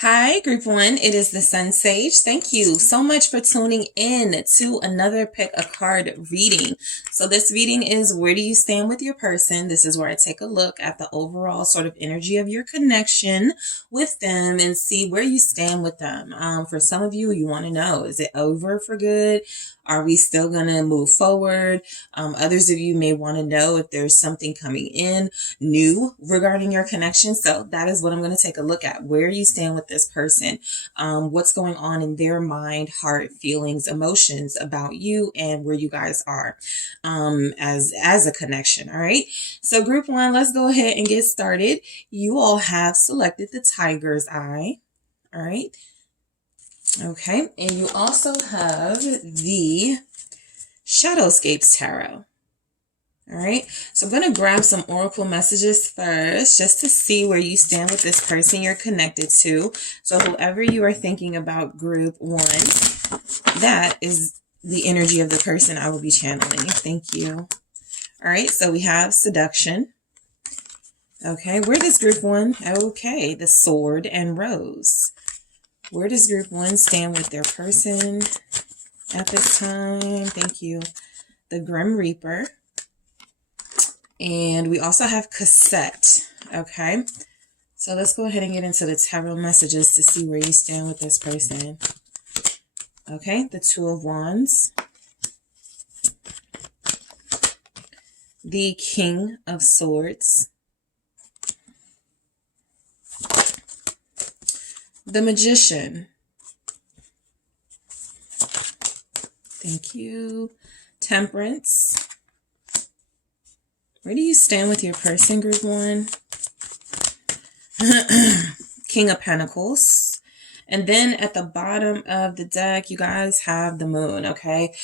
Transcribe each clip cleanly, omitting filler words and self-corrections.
Hi, Group 1. It is the SunSage. Thank you so much for tuning in to another pick a card reading. So this reading is where do you stand with your person? This is where I take a look at the overall sort of energy of your connection with them and see where you stand with them. For some of you, you want to know, is it over for good? Are we still going to move forward? Others of you may want to know if there's something coming in new regarding your connection. So that is what I'm going to take a look at. Where you stand with this person, what's going on in their mind, heart, feelings, emotions about you, and where you guys are as a connection. All right. So Group 1, let's go ahead and get started. You all have selected the Tiger's Eye. All right. Okay, and you also have the Shadowscapes Tarot. All right, so I'm going to grab some oracle messages first just to see where you stand with this person you're connected to. So whoever you are thinking about, Group 1, that is the energy of the person I will be channeling. Thank you. All right, so we have seduction. Okay, where does Group 1? Okay, the Sword and Rose. Where does Group 1 stand with their person at this time? Thank you. The Grim Reaper. And we also have Cassette. Okay. So let's go ahead and get into the tarot messages to see where you stand with this person. Okay. The Two of Wands. The King of Swords. The Magician. Thank you. Temperance. Where do you stand with your person, Group 1? King of Pentacles. And then at the bottom of the deck, you guys have the Moon, okay?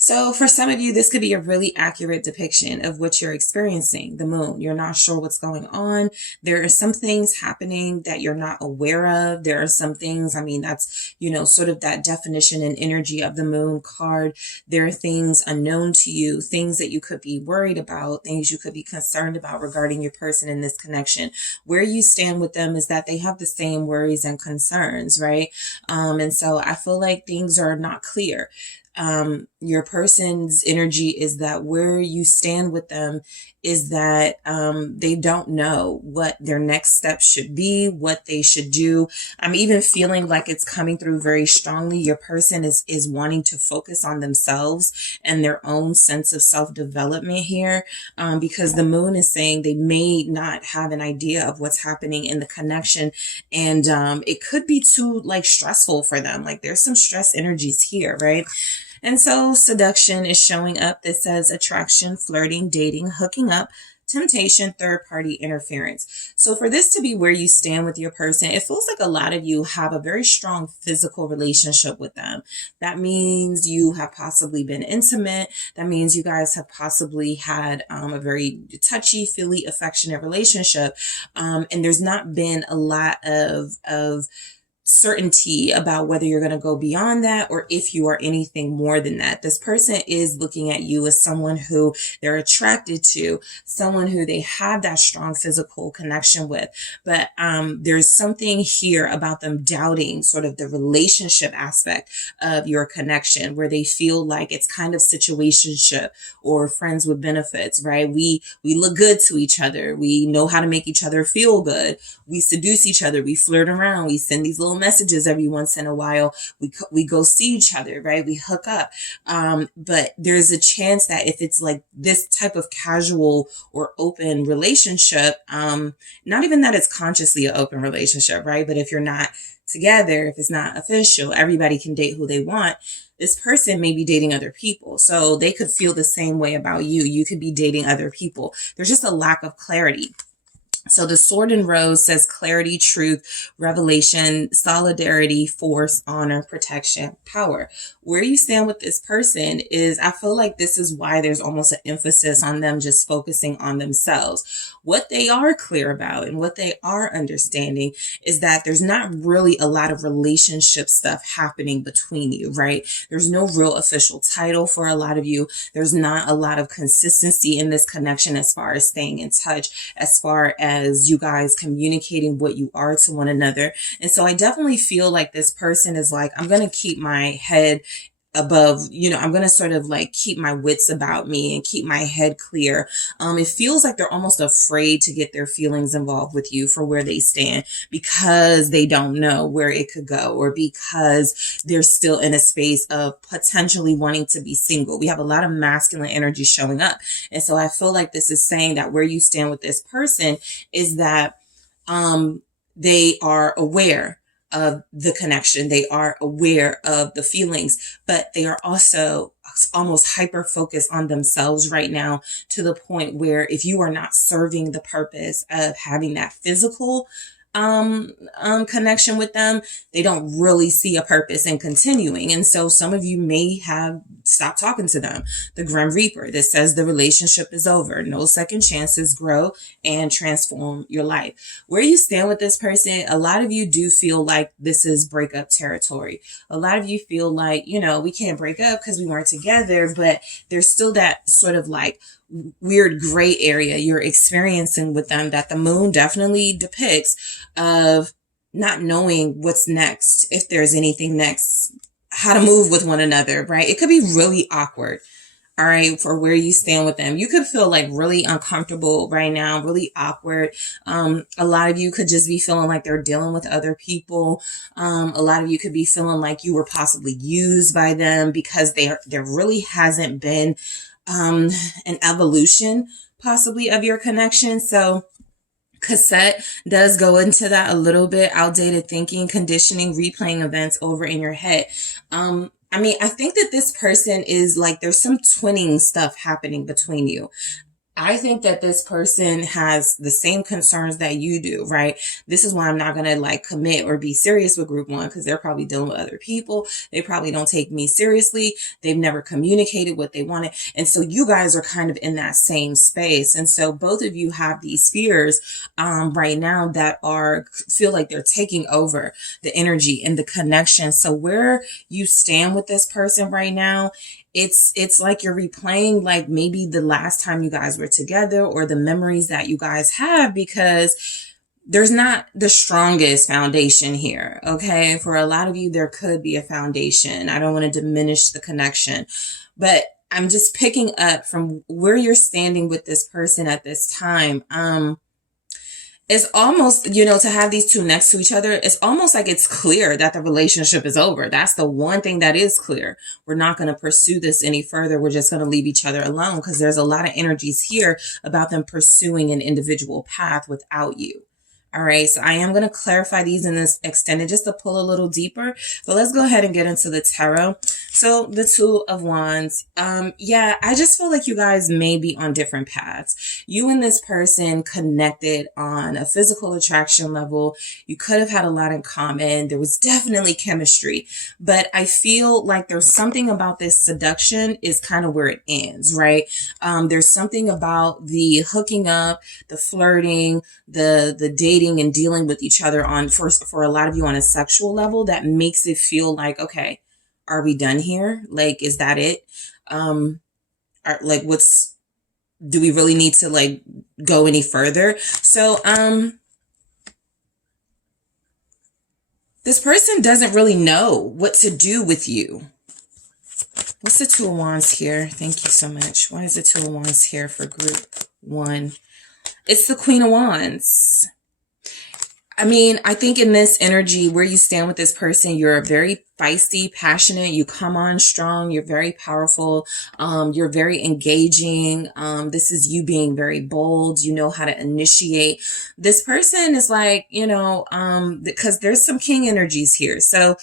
So for some of you, this could be a really accurate depiction of what you're experiencing, the Moon. You're not sure what's going on. There are some things happening that you're not aware of. There are some things, that's, sort of that definition and energy of the Moon card. There are things unknown to you, things that you could be worried about, things you could be concerned about regarding your person in this connection. Where you stand with them is that they have the same worries and concerns, right? And so I feel like things are not clear. Your person's energy is that where you stand with them is that they don't know what their next steps should be, what they should do. I'm even feeling like it's coming through very strongly. Your person is wanting to focus on themselves and their own sense of self-development here, because the Moon is saying they may not have an idea of what's happening in the connection, and it could be too stressful for them. Like there's some stress energies here, right? And so seduction is showing up. That says attraction, flirting, dating, hooking up, temptation, third-party interference. So for this to be where you stand with your person, it feels like a lot of you have a very strong physical relationship with them. That means you have possibly been intimate. That means you guys have possibly had a very touchy, feely, affectionate relationship. And there's not been a lot of certainty about whether you're going to go beyond that or if you are anything more than that. This person is looking at you as someone who they're attracted to, someone who they have that strong physical connection with. But there's something here about them doubting sort of the relationship aspect of your connection, where they feel like it's kind of situationship or friends with benefits, right? We look good to each other. We know how to make each other feel good. We seduce each other. We flirt around. We send these little messages every once in a while. We go see each other, right? We hook up. But there's a chance that if it's like this type of casual or open relationship, not even that it's consciously an open relationship, right? But if you're not together, if it's not official, everybody can date who they want. This person may be dating other people. So they could feel the same way about you. You could be dating other people. There's just a lack of clarity. So the Sword and Rose says clarity, truth, revelation, solidarity, force, honor, protection, power. Where you stand with this person is, I feel like this is why there's almost an emphasis on them just focusing on themselves. What they are clear about and what they are understanding is that there's not really a lot of relationship stuff happening between you, right? There's no real official title for a lot of you. There's not a lot of consistency in this connection as far as staying in touch, as far as as you guys communicating what you are to one another. And so I definitely feel like this person is like, I'm going to keep my head above, I'm going to sort of like keep my wits about me and keep my head clear. It feels like they're almost afraid to get their feelings involved with you for where they stand, because they don't know where it could go, or because they're still in a space of potentially wanting to be single. We have a lot of masculine energy showing up. And so I feel like this is saying that where you stand with this person is that they are aware of the connection. They are aware of the feelings, but they are also almost hyper focused on themselves right now, to the point where if you are not serving the purpose of having that physical connection with them, they don't really see a purpose in continuing. And so some of you may have stopped talking to them. The Grim Reaper that says the relationship is over. No second chances. Grow and transform your life. Where you stand with this person, a lot of you do feel like this is breakup territory. A lot of you feel like, we can't break up because we weren't together, but there's still that sort of like weird gray area you're experiencing with them that the moon definitely depicts, of not knowing what's next, if there's anything next, how to move with one another, right? It could be really awkward, all right, for where you stand with them. You could feel like really uncomfortable right now, really awkward. A lot of you could just be feeling like they're dealing with other people. A lot of you could be feeling like you were possibly used by them, because there really hasn't been an evolution possibly of your connection. So cassette does go into that a little bit. Outdated thinking, conditioning, replaying events over in your head. I think that this person is like, there's some twinning stuff happening between you. I think that this person has the same concerns that you do, right? This is why I'm not going to like commit or be serious with group one, because they're probably dealing with other people. They probably don't take me seriously. They've never communicated what they wanted. And so you guys are kind of in that same space. And so both of you have these fears right now that feel like they're taking over the energy and the connection. So where you stand with this person right now, it's like you're replaying like maybe the last time you guys were together, or the memories that you guys have, because there's not the strongest foundation here. Okay. For a lot of you, there could be a foundation. I don't want to diminish the connection, but I'm just picking up from where you're standing with this person at this time. It's almost, to have these two next to each other, it's almost like it's clear that the relationship is over. That's the one thing that is clear. We're not going to pursue this any further. We're just going to leave each other alone, because there's a lot of energies here about them pursuing an individual path without you. All right, so I am going to clarify these in this extended just to pull a little deeper, but let's go ahead and get into the tarot. So the Two of Wands, I just feel like you guys may be on different paths. You and this person connected on a physical attraction level. You could have had a lot in common. There was definitely chemistry, but I feel like there's something about this seduction is kind of where it ends, right? There's something about the hooking up, the flirting, the dating and dealing with each other on for a lot of you on a sexual level that makes it feel like, okay, are we done here? Like, is that it? Do we really need to like go any further? So, this person doesn't really know what to do with you. What's the Two of Wands here? Thank you so much. Why is the Two of Wands here for group one? It's the Queen of Wands. I think in this energy, where you stand with this person, you're very feisty, passionate. You come on strong. You're very powerful. You're very engaging. This is you being very bold. You know how to initiate. This person is like, because there's some king energies here. So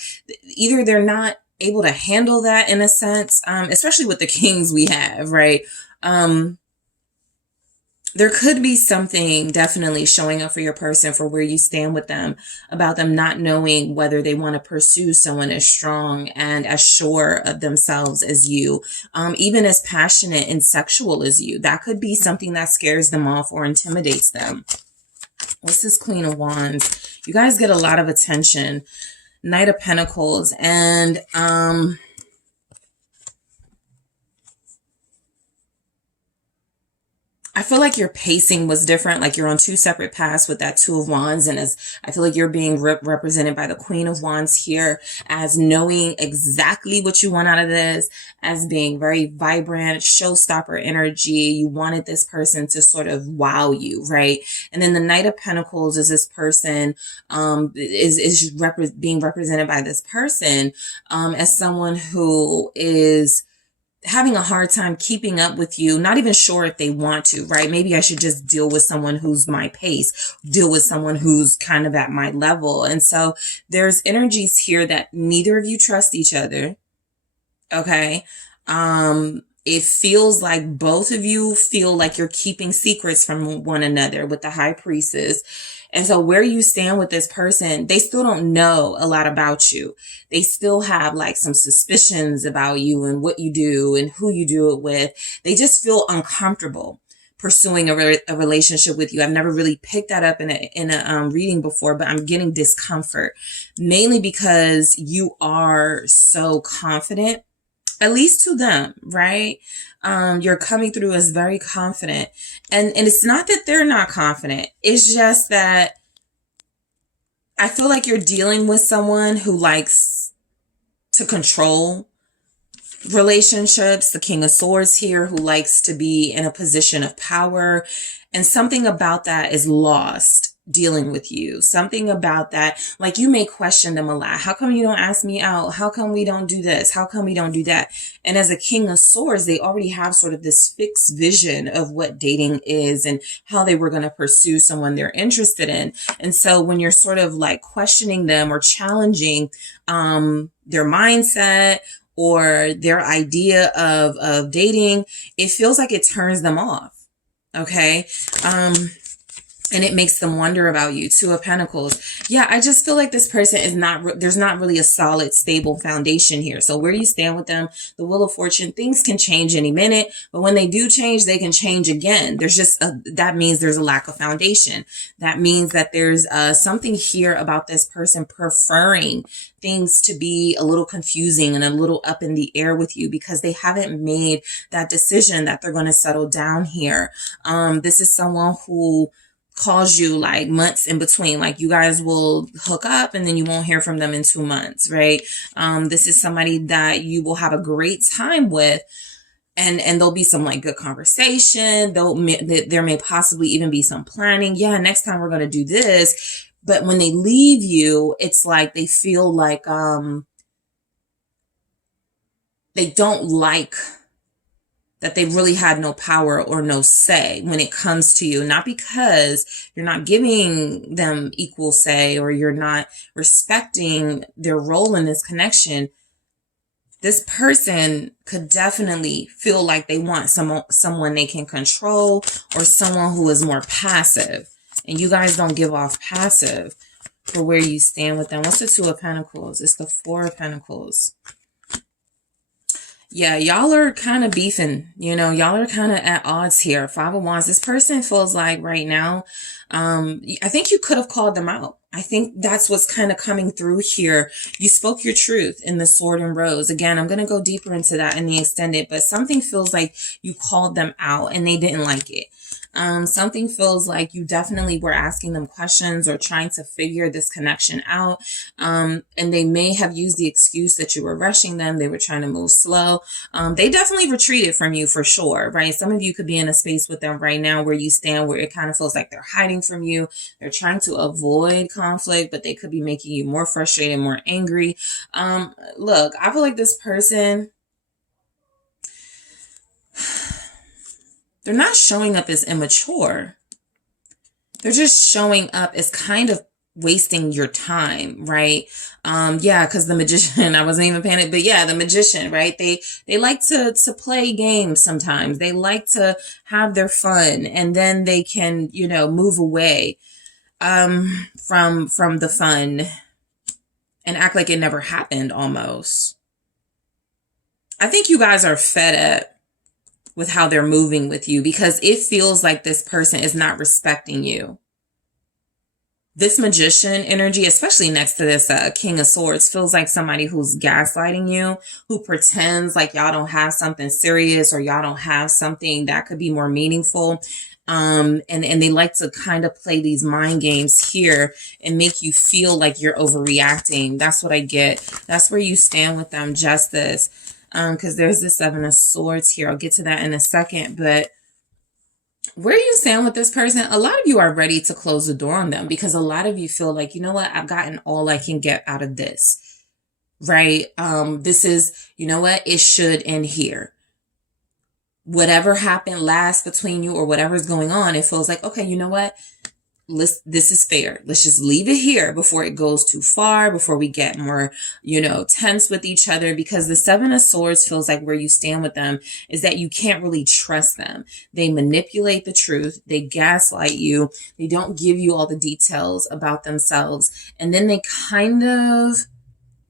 either they're not able to handle that in a sense, especially with the kings we have, right? There could be something definitely showing up for your person for where you stand with them, about them not knowing whether they want to pursue someone as strong and as sure of themselves as you, even as passionate and sexual as you. That could be something that scares them off or intimidates them. What's this Queen of Wands? You guys get a lot of attention. Knight of Pentacles, and I feel like your pacing was different, like you're on two separate paths with that Two of Wands. And as I feel like you're being represented by the Queen of Wands here as knowing exactly what you want out of this, as being very vibrant, showstopper energy. You wanted this person to sort of wow you, right? And then the Knight of Pentacles is this person, being represented by this person, as someone who is having a hard time keeping up with you, not even sure if they want to, right? Maybe I should just deal with someone who's my pace, deal with someone who's kind of at my level. And so there's energies here that neither of you trust each other. Okay. It feels like both of you feel like you're keeping secrets from one another with the High Priestess. And so where you stand with this person, they still don't know a lot about you. They still have like some suspicions about you and what you do and who you do it with. They just feel uncomfortable pursuing a relationship with you. I've never really picked that up in a reading before, but I'm getting discomfort, mainly because you are so confident, at least to them, right? You're coming through as very confident. And it's not that they're not confident. It's just that I feel like you're dealing with someone who likes to control relationships, the King of Swords here, who likes to be in a position of power. And something about that is lost dealing with you. Something about that, like you may question them a lot. How come you don't ask me out? How come we don't do this? How come we don't do that? And as a King of Swords, they already have sort of this fixed vision of what dating is and how they were going to pursue someone they're interested in. And so when you're sort of like questioning them or challenging their mindset or their idea of dating, it feels like it turns them off. Okay. And it makes them wonder about you. Two of Pentacles. Yeah, I just feel like this person is there's not really a solid, stable foundation here. So where you stand with them, the Wheel of Fortune, things can change any minute. But when they do change, they can change again. There's just, that means there's a lack of foundation. That means that there's something here about this person preferring things to be a little confusing and a little up in the air with you because they haven't made that decision that they're going to settle down here. This is someone who calls you like months in between, like you guys will hook up and then you won't hear from them in 2 months, right? This is somebody that you will have a great time with, and there'll be some like good conversation. There may possibly even be some planning. Yeah, next time we're going to do this. But when they leave you, it's like they feel like they don't like that they really had no power or no say when it comes to you. Not because you're not giving them equal say or you're not respecting their role in this connection. This person could definitely feel like they want someone they can control or someone who is more passive. And you guys don't give off passive for where you stand with them. What's the Two of Pentacles? It's the Four of Pentacles. Yeah, y'all are kind of beefing, y'all are kind of at odds here. Five of Wands. This person feels like right now, I think you could have called them out. I think that's what's kind of coming through here. You spoke your truth in the Sword and Rose. Again, I'm going to go deeper into that in the extended, but something feels like you called them out and they didn't like it. Something feels like you definitely were asking them questions or trying to figure this connection out. And they may have used the excuse that you were rushing them. They were trying to move slow. They definitely retreated from you for sure, right? Some of you could be in a space with them right now where you stand, where it kind of feels like they're hiding from you. They're trying to avoid conflict, but they could be making you more frustrated, more angry. Look, I feel like this person, they're not showing up as immature. They're just showing up as kind of wasting your time, right? Yeah, because the Magician, I wasn't even paying it, but yeah, the Magician, right? They like to play games sometimes. They like to have their fun, and then they can, move away from the fun and act like it never happened almost. I think you guys are fed up with how they're moving with you because it feels like this person is not respecting you. This magician energy, especially next to this King of Swords, feels like somebody who's gaslighting you, who pretends like y'all don't have something serious or y'all don't have something that could be more meaningful. And they like to kind of play these mind games here and make you feel like you're overreacting. That's what I get. That's where you stand with them, Justice. Because there's the Seven of Swords here. I'll get to that in a second, but where you stand with this person, a lot of you are ready to close the door on them because a lot of you feel like, you know what, I've gotten all I can get out of this, right? This is, you know what, it should end here. Whatever happened last between you or whatever's going on, it feels like, okay, you know what, this is fair. Let's just leave it here before it goes too far, before we get more, tense with each other, because the Seven of Swords feels like where you stand with them is that you can't really trust them. They manipulate the truth. They gaslight you. They don't give you all the details about themselves. And then they kind of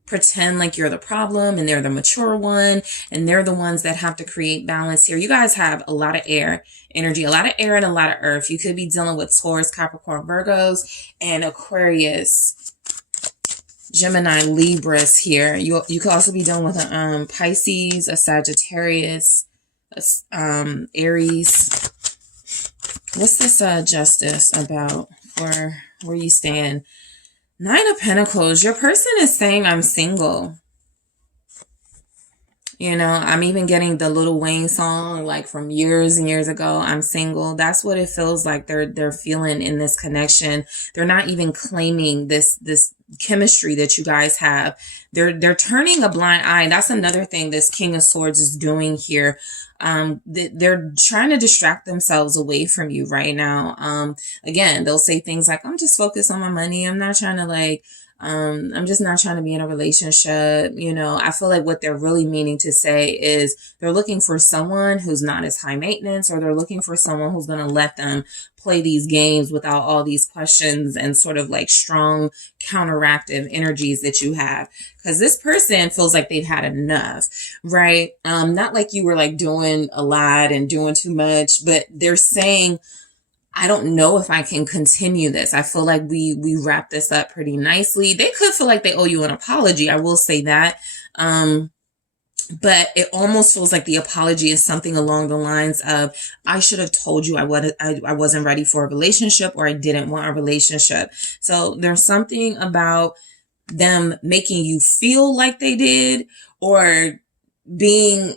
pretend like you're the problem and they're the mature one and they're the ones that have to create balance here. You guys have a lot of air energy, a lot of air and a lot of earth. You could be dealing with Taurus, Capricorn, Virgos, and Aquarius, Gemini, Libras here. You could also be dealing with a Pisces, a Sagittarius, Aries. What's this Justice about for where you stand? Nine of Pentacles. Your person is saying, I'm single. I'm even getting the Lil Wayne song like from years and years ago. I'm single. That's what it feels like they're feeling in this connection. They're not even claiming this chemistry that you guys have. They're turning a blind eye. That's another thing this King of Swords is doing here. They're trying to distract themselves away from you right now. Again, they'll say things like, I'm just focused on my money. I'm not trying to I'm just not trying to be in a relationship. I feel like what they're really meaning to say is they're looking for someone who's not as high maintenance, or they're looking for someone who's going to let them play these games without all these questions and sort of like strong counteractive energies that you have. Because this person feels like they've had enough, right? Not like you were like doing a lot and doing too much, but they're saying, I don't know if I can continue this. I feel like we wrap this up pretty nicely. They could feel like they owe you an apology. I will say that. But it almost feels like the apology is something along the lines of, I should have told you I wasn't ready for a relationship, or I didn't want a relationship. So there's something about them making you feel like they did, or being,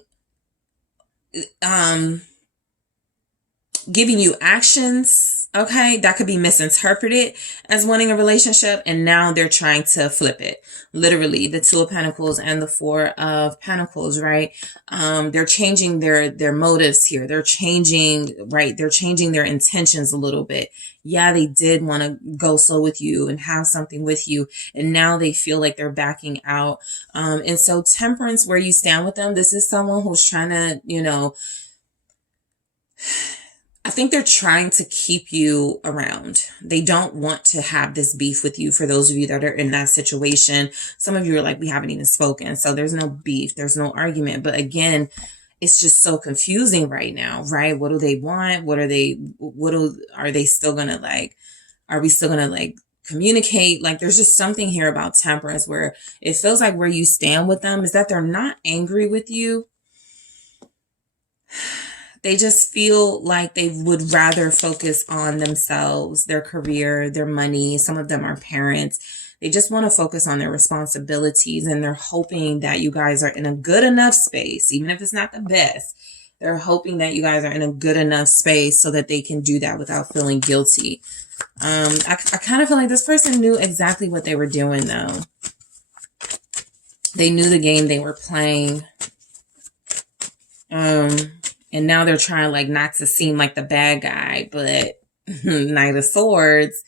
giving you actions, okay, that could be misinterpreted as wanting a relationship, and now they're trying to flip it. Literally, the Two of Pentacles and the Four of Pentacles, right? They're changing their motives here. They're changing, right? They're changing their intentions a little bit. Yeah, they did want to go slow with you and have something with you, and now they feel like they're backing out. And so Temperance, where you stand with them, this is someone who's trying to, I think they're trying to keep you around. They don't want to have this beef with you. For those of you that are in that situation, some of you are like, we haven't even spoken. So there's no beef. There's no argument. But again, it's just so confusing right now, right? What do they want? Are they still going to are we still going to communicate? There's just something here about Temperance where it feels like where you stand with them is that they're not angry with you. They just feel like they would rather focus on themselves, their career, their money. Some of them are parents. They just want to focus on their responsibilities, and they're hoping that you guys are in a good enough space, even if it's not the best. They're hoping that you guys are in a good enough space so that they can do that without feeling guilty. I kind of feel like this person knew exactly what they were doing, though. They knew the game they were playing. And now they're trying not to seem like the bad guy, but Knight of Swords,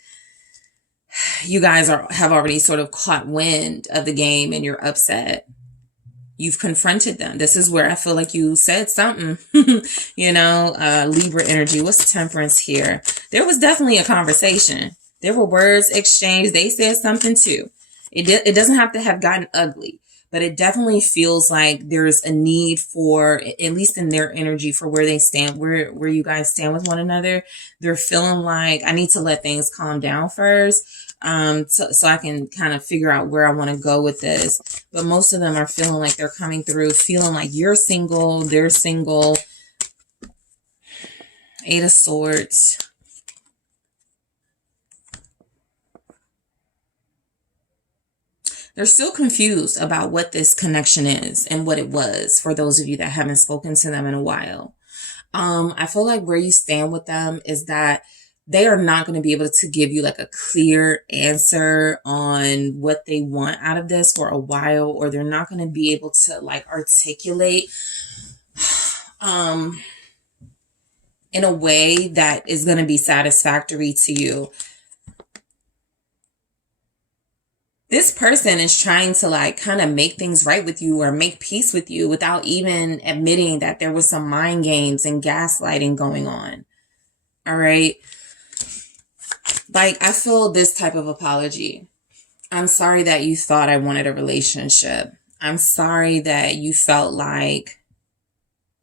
you guys have already sort of caught wind of the game and you're upset. You've confronted them. This is where I feel like you said something, Libra energy. What's Temperance here? There was definitely a conversation. There were words exchanged. They said something too. It doesn't have to have gotten ugly. But it definitely feels like there's a need for, at least in their energy, for where they stand, where you guys stand with one another. They're feeling like, I need to let things calm down first. So I can kind of figure out where I want to go with this. But most of them are feeling like they're coming through, feeling like you're single, they're single. Eight of Swords. They're still confused about what this connection is and what it was, for those of you that haven't spoken to them in a while. I feel like where you stand with them is that they are not going to be able to give you like a clear answer on what they want out of this for a while, or they're not going to be able to like articulate in a way that is going to be satisfactory to you. This person is trying to like kind of make things right with you or make peace with you without even admitting that there was some mind games and gaslighting going on. All right. Like, I feel this type of apology. I'm sorry that you thought I wanted a relationship. I'm sorry that you felt like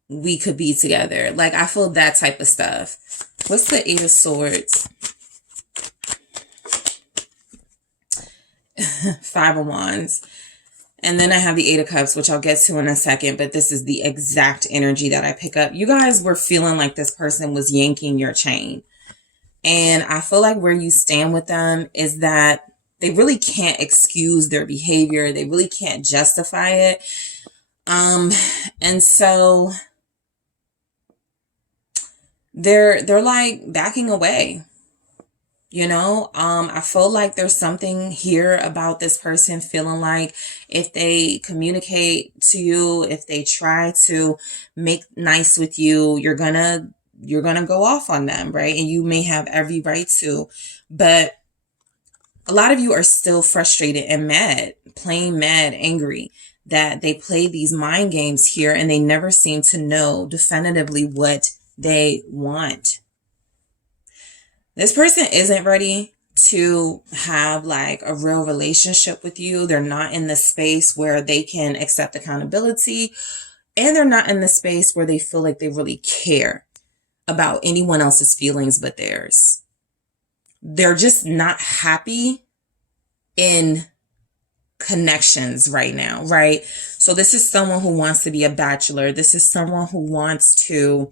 we could be together. Like, I feel that type of stuff. What's the Eight of Swords? Five of Wands. And then I have the Eight of Cups, which I'll get to in a second, but this is the exact energy that I pick up. You guys were feeling like this person was yanking your chain. And I feel like where you stand with them is that they really can't excuse their behavior. They really can't justify it. And so they're like backing away. You know, I feel like there's something here about this person feeling like if they communicate to you, if they try to make nice with you, you're gonna go off on them, right? And you may have every right to, but a lot of you are still frustrated and mad, plain mad, angry that they play these mind games here and they never seem to know definitively what they want. This person isn't ready to have like a real relationship with you. They're not in the space where they can accept accountability, and they're not in the space where they feel like they really care about anyone else's feelings but theirs. They're just not happy in connections right now, right? So this is someone who wants to be a bachelor. This is someone who wants to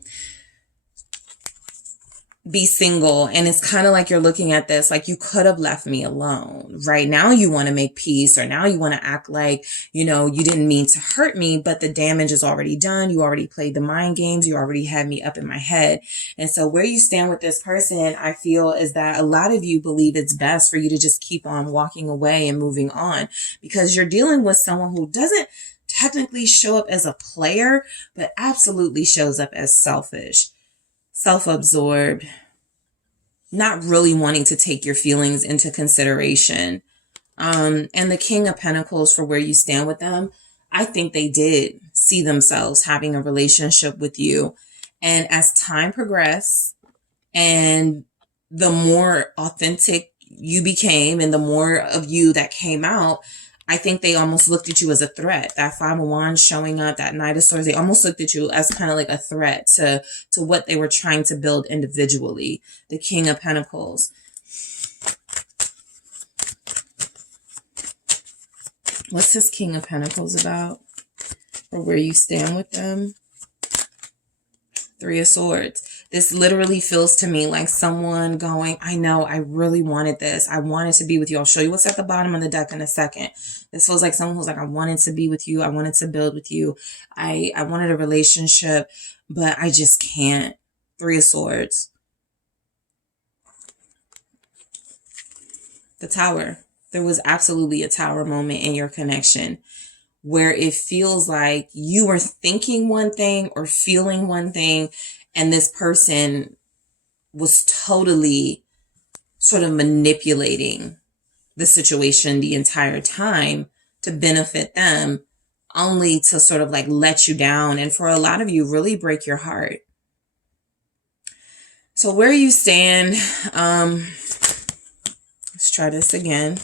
be single, and it's kind of like you're looking at this like you could have left me alone. Right now you want to make peace, or now you want to act like, you know, you didn't mean to hurt me, but the damage is already done. You already played the mind games. You already had me up in my head. And so where you stand with this person, I feel, is that a lot of you believe it's best for you to just keep on walking away and moving on, because you're dealing with someone who doesn't technically show up as a player, but absolutely shows up as selfish, self-absorbed, not really wanting to take your feelings into consideration. And the King of Pentacles, for where you stand with them, I think they did see themselves having a relationship with you. And as time progressed and the more authentic you became and the more of you that came out, I think they almost looked at you as a threat. That Five of Wands showing up, that Knight of Swords, they almost looked at you as kind of like a threat to what they were trying to build individually. The King of Pentacles. What's this King of Pentacles about? Or where you stand with them? Three of Swords. This literally feels to me like someone going, I know, I really wanted this. I wanted to be with you. I'll show you what's at the bottom of the deck in a second. This feels like someone who's like, I wanted to be with you. I wanted to build with you. I wanted a relationship, but I just can't. Three of Swords. The Tower. There was absolutely a Tower moment in your connection where it feels like you were thinking one thing or feeling one thing, and this person was totally sort of manipulating the situation the entire time to benefit them, only to sort of like let you down. And for a lot of you, really break your heart. So where you stand, let's try this again.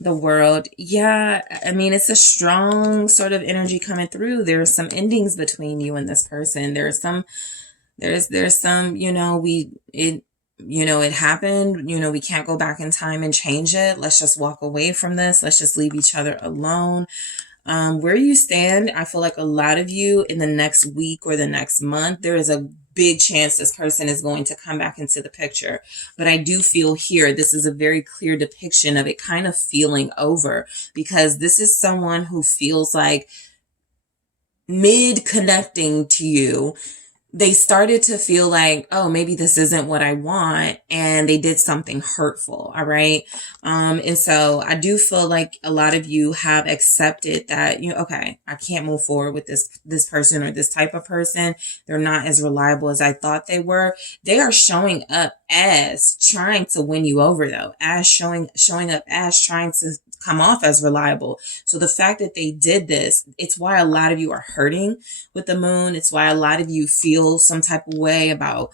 The World. Yeah, I mean, it's a strong sort of energy coming through. There are some endings between you and this person. There are some There's some, it happened, we can't go back in time and change it. Let's just walk away from this. Let's just leave each other alone. Where you stand, I feel like a lot of you in the next week or the next month, there is a big chance this person is going to come back into the picture. But I do feel here, this is a very clear depiction of it kind of feeling over, because this is someone who feels like mid connecting to you, they started to feel like, oh, maybe this isn't what I want. And they did something hurtful. All right. And so I do feel like a lot of you have accepted that, okay, I can't move forward with this person or this type of person. They're not as reliable as I thought they were. They are showing up as trying to win you over, though, as showing up as trying to come off as reliable. So the fact that they did this, it's why a lot of you are hurting with the moon. It's why a lot of you feel some type of way about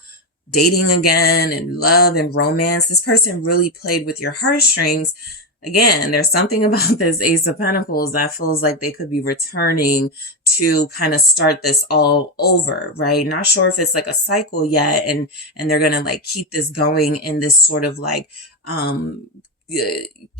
dating again and love and romance. This person really played with your heartstrings. Again, there's something about this Ace of Pentacles that feels like they could be returning to kind of start this all over, right? Not sure if it's like a cycle yet, and they're going to like keep this going in this sort of like,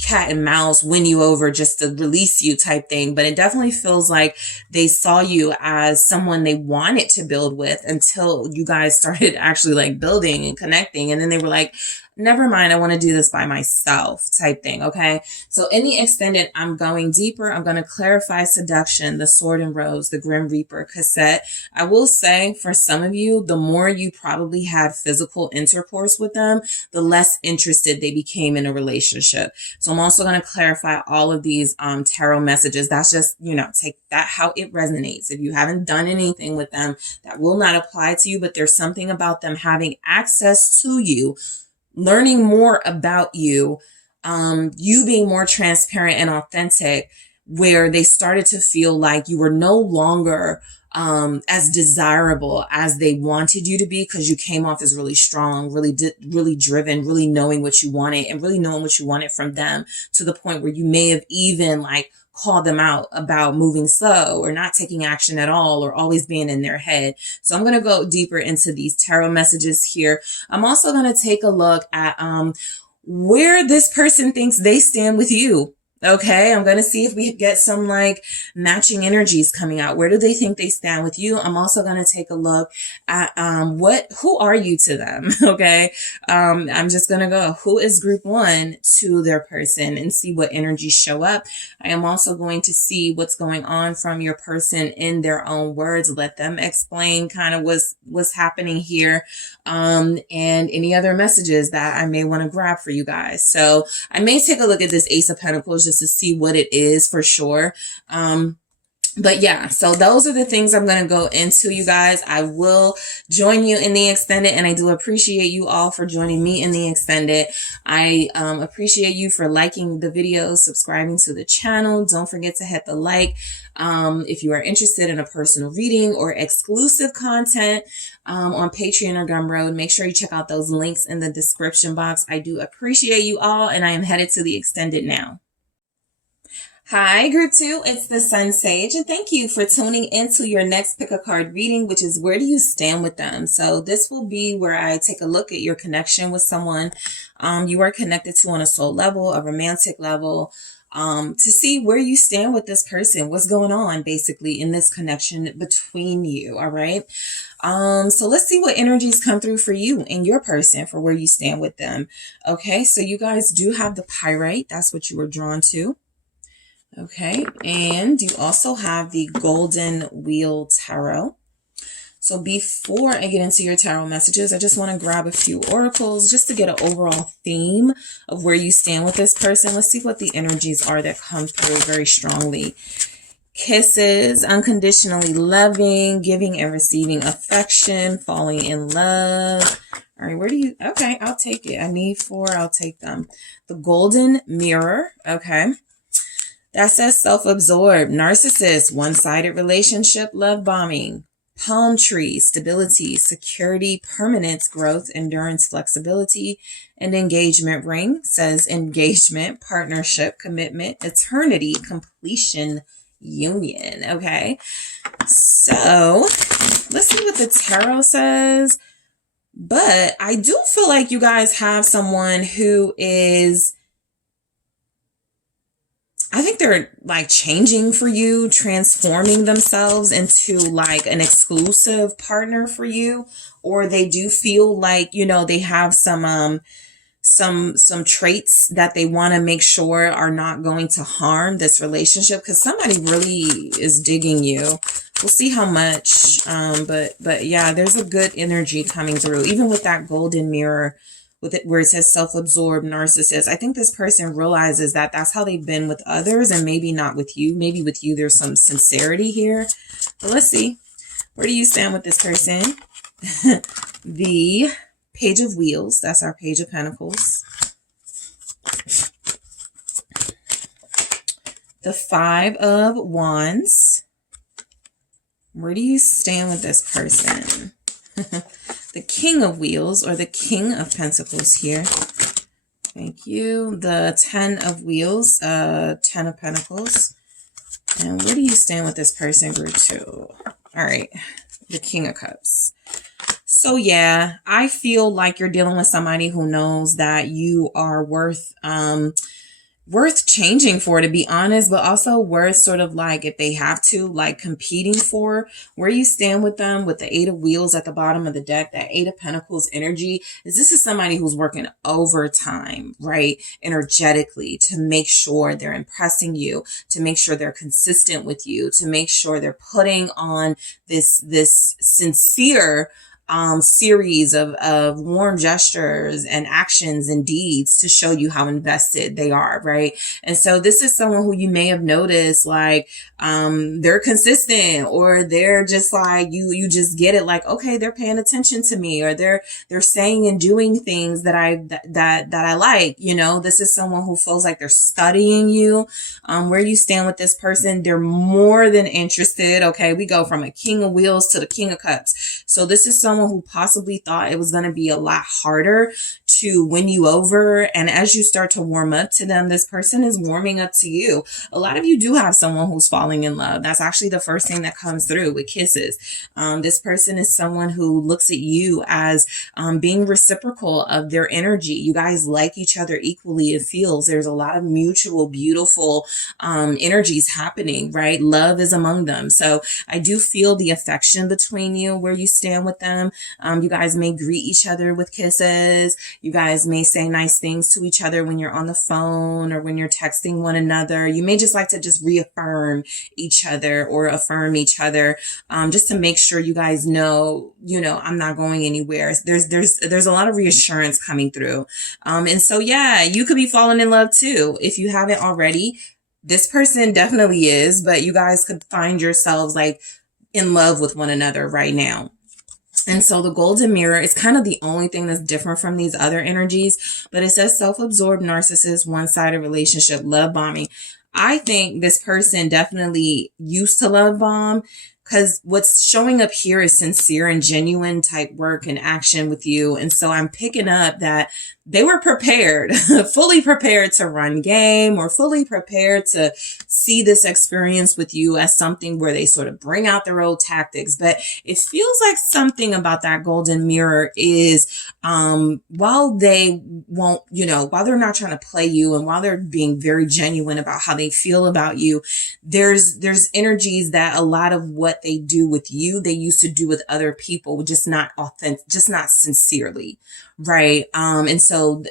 cat and mouse, win you over just to release you type thing. But it definitely feels like they saw you as someone they wanted to build with until you guys started actually like building and connecting. And then they were like, never mind, I want to do this by myself type thing. Okay. So in the extended, I'm going deeper. I'm going to clarify seduction, the Sword and Rose, the Grim Reaper cassette. I will say for some of you, the more you probably had physical intercourse with them, the less interested they became in a relationship. So I'm also going to clarify all of these tarot messages. That's just, take that how it resonates. If you haven't done anything with them, that will not apply to you, but there's something about them having access to you, learning more about you, you being more transparent and authentic, where they started to feel like you were no longer as desirable as they wanted you to be, because you came off as really strong, really driven, really knowing what you wanted and really knowing what you wanted from them, to the point where you may have even like called them out about moving slow or not taking action at all or always being in their head. So I'm going to go deeper into these tarot messages here. I'm also going to take a look at where this person thinks they stand with you. Okay, I'm going to see if we get some like matching energies coming out. Where do they think they stand with you? I'm also going to take a look at who are you to them? Okay, I'm just going to go, who is group one to their person, and see what energies show up. I am also going to see what's going on from your person in their own words. Let them explain kind of what's happening here, and any other messages that I may want to grab for you guys. So I may take a look at this Ace of Pentacles just to see what it is for sure. But yeah, so those are the things I'm going to go into, you guys. I will join you in the extended, and I do appreciate you all for joining me in the extended. I appreciate you for liking the videos, subscribing to the channel. Don't forget to hit the like. If you are interested in a personal reading or exclusive content on Patreon or Gumroad, make sure you check out those links in the description box. I do appreciate you all, and I am headed to the extended now. Hi, Group 2, it's the SunSage, and thank you for tuning into your next pick a card reading, which is where do you stand with them? So this will be where I take a look at your connection with someone you are connected to on a soul level, a romantic level, to see where you stand with this person, what's going on basically in this connection between you, all right? So let's see what energies come through for you and your person for where you stand with them. Okay, so you guys do have the Pyrite, that's what you were drawn to. Okay, and you also have the Golden Wheel Tarot. So before I get into your tarot messages, I just want to grab a few oracles just to get an overall theme of where you stand with this person. Let's see what the energies are that come through very strongly. Kisses, unconditionally loving, giving and receiving affection, falling in love. All right, where do you, okay, I'll take it. I need 4, I'll take them. The Golden Mirror, okay. That says self-absorbed, narcissist, one-sided relationship, love bombing, palm tree, stability, security, permanence, growth, endurance, flexibility, and engagement ring says engagement, partnership, commitment, eternity, completion, union. Okay. So let's see what the tarot says. But I do feel like you guys have someone who is, I think they're like changing for you, transforming themselves into like an exclusive partner for you, or they do feel like, you know, they have some traits that they want to make sure are not going to harm this relationship, because somebody really is digging you. We'll see how much, but yeah, there's a good energy coming through, even with that golden mirror with it where it says self-absorbed narcissist. I think this person realizes that that's how they've been with others, and maybe not with you. Maybe with you there's some sincerity here. But let's see, where do you stand with this person? The Page of Wheels, that's our Page of Pentacles. The Five of Wands. Where do you stand with this person? The King of Wheels, or the King of Pentacles here. Thank you. The Ten of Wheels, Ten of Pentacles. And where do you stand with this person, group 2? All right, the King of Cups. So yeah, I feel like you're dealing with somebody who knows that you are worth changing for, to be honest, but also worth sort of like, if they have to, like competing for. Where you stand with them with the Eight of Wheels at the bottom of the deck, that Eight of Pentacles energy, is this is somebody who's working overtime, right? Energetically, to make sure they're impressing you, to make sure they're consistent with you, to make sure they're putting on this sincere series of warm gestures and actions and deeds to show you how invested they are, right? And so this is someone who you may have noticed, like, they're consistent, or they're just like, you just get it, like, okay, they're paying attention to me, or they're saying and doing things that I like, you know. This is someone who feels like they're studying you. Where you stand with this person, they're more than interested. Okay, we go from a King of Wheels to the King of Cups. So this is someone who possibly thought it was going to be a lot harder to win you over. And as you start to warm up to them, this person is warming up to you. A lot of you do have someone who's falling in love. That's actually the first thing that comes through with kisses. This person is someone who looks at you as being reciprocal of their energy. You guys like each other equally. It feels there's a lot of mutual, beautiful energies happening, right? Love is among them. So I do feel the affection between you, where you stand with them. You guys may greet each other with kisses. You guys may say nice things to each other when you're on the phone or when you're texting one another. You may just like to just reaffirm each other or affirm each other, just to make sure you guys know, you know, I'm not going anywhere. There's a lot of reassurance coming through. And so, yeah, you could be falling in love too. If you haven't already, this person definitely is, but you guys could find yourselves like in love with one another right now. And so the golden mirror is kind of the only thing that's different from these other energies, but it says self-absorbed narcissist, one-sided relationship, love bombing. I think this person definitely used to love bomb, because what's showing up here is sincere and genuine type work and action with you. And so I'm picking up that they were prepared, fully prepared to run game, or fully prepared to see this experience with you as something where they sort of bring out their old tactics. But it feels like something about that golden mirror is, while they won't, you know, while they're not trying to play you, and while they're being very genuine about how they feel about you, there's energies that a lot of what they do with you, they used to do with other people, just not authentic, just not sincerely. Right. And so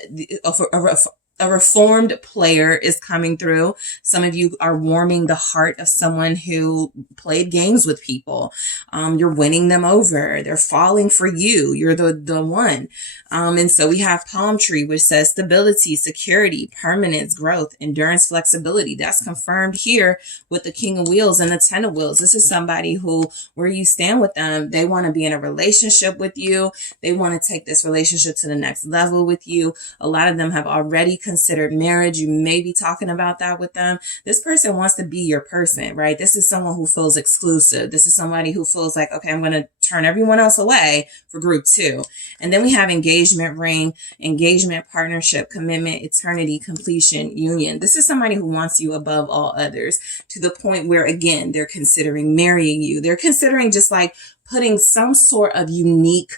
a reformed player is coming through. Some of you are warming the heart of someone who played games with people. You're winning them over. They're falling for you. You're the one. And so we have palm tree, which says stability, security, permanence, growth, endurance, flexibility. That's confirmed here with the King of Wheels and the Ten of Wheels. This is somebody who, where you stand with them, they want to be in a relationship with you. They want to take this relationship to the next level with you. A lot of them have already considered marriage. You may be talking about that with them. This person wants to be your person, right? This is someone who feels exclusive. This is somebody who feels like, okay, I'm going to turn everyone else away for group 2. And then we have engagement ring, engagement, partnership, commitment, eternity, completion, union. This is somebody who wants you above all others, to the point where, again, they're considering marrying you. They're considering just like putting some sort of unique,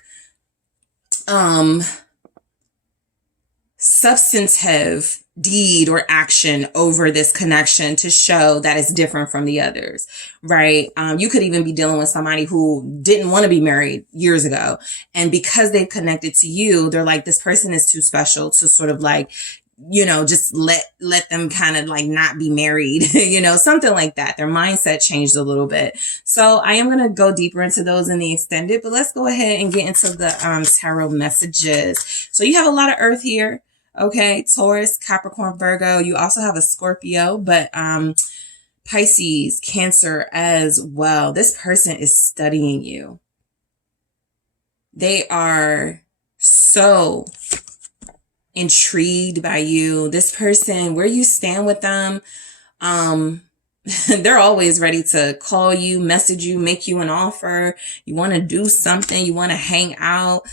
substantive deed or action over this connection to show that it's different from the others, right? You could even be dealing with somebody who didn't want to be married years ago. And because they've connected to you, they're like, this person is too special to sort of like, you know, just let them kind of like not be married, you know, something like that. Their mindset changed a little bit. So I am going to go deeper into those in the extended, but let's go ahead and get into the tarot messages. So you have a lot of earth here. Okay. Taurus, Capricorn, Virgo. You also have a Scorpio, but Pisces, Cancer as well. This person is studying you. They are so intrigued by you. This person, where you stand with them, they're always ready to call you, message you, make you an offer. You want to do something. You want to hang out.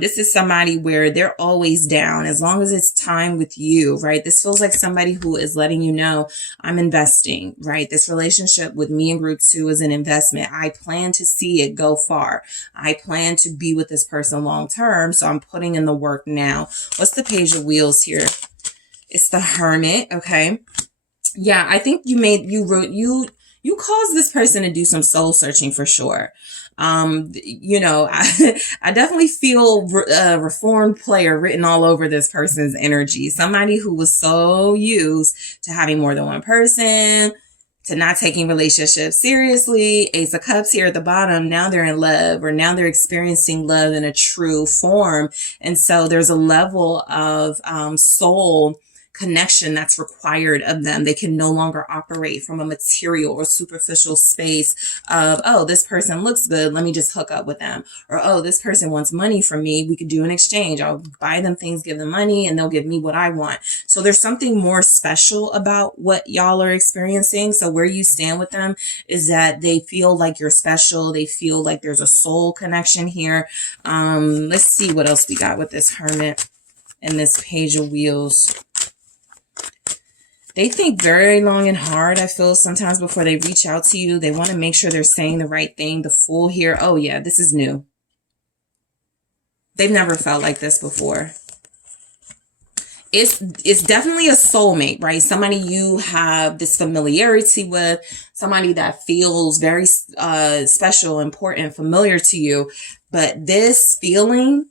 This is somebody where they're always down as long as it's time with you, right? This feels like somebody who is letting you know, I'm investing, right? This relationship with me in group 2 is an investment. I plan to see it go far. I plan to be with this person long term. So I'm putting in the work now. What's the Page of Wheels here? It's the Hermit. Okay. Yeah, I think you caused this person to do some soul searching for sure. You know, I definitely feel a reformed player written all over this person's energy. Somebody who was so used to having more than one person, to not taking relationships seriously. Ace of Cups here at the bottom. Now they're in love, or now they're experiencing love in a true form. And so there's a level of soul connection that's required of them. They can no longer operate from a material or superficial space of, oh, this person looks good, let me just hook up with them. Or, oh, this person wants money from me, we could do an exchange. I'll buy them things, give them money, and they'll give me what I want. So there's something more special about what y'all are experiencing. So where you stand with them is that they feel like you're special. They feel like there's a soul connection here. Let's see what else we got with this Hermit and this Page of Wheels. They think very long and hard, I feel, sometimes before they reach out to you. They want to make sure they're saying the right thing. The Fool here. Oh, yeah, this is new. They've never felt like this before. It's definitely a soulmate, right? Somebody you have this familiarity with, somebody that feels very special, important, familiar to you. But these feelings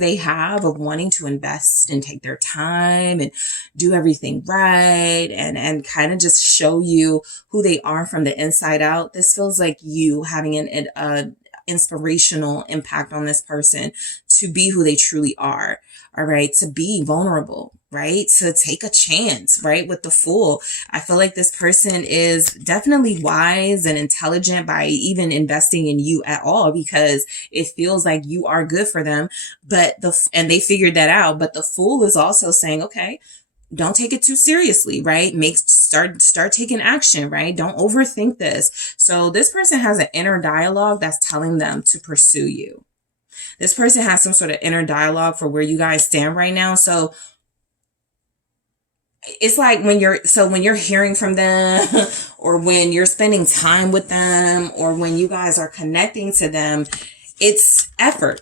they have of wanting to invest and take their time and do everything right and kind of just show you who they are from the inside out. This feels like you having an inspirational impact on this person to be who they truly are. All right. To be vulnerable, right? To take a chance, right? With the Fool. I feel like this person is definitely wise and intelligent by even investing in you at all, because it feels like you are good for them, and they figured that out. But the Fool is also saying, okay, don't take it too seriously, right? Start taking action, right? Don't overthink this. So this person has an inner dialogue that's telling them to pursue you. This person has some sort of inner dialogue for where you guys stand right now. So it's like when you're hearing from them or when you're spending time with them or when you guys are connecting to them, it's effort.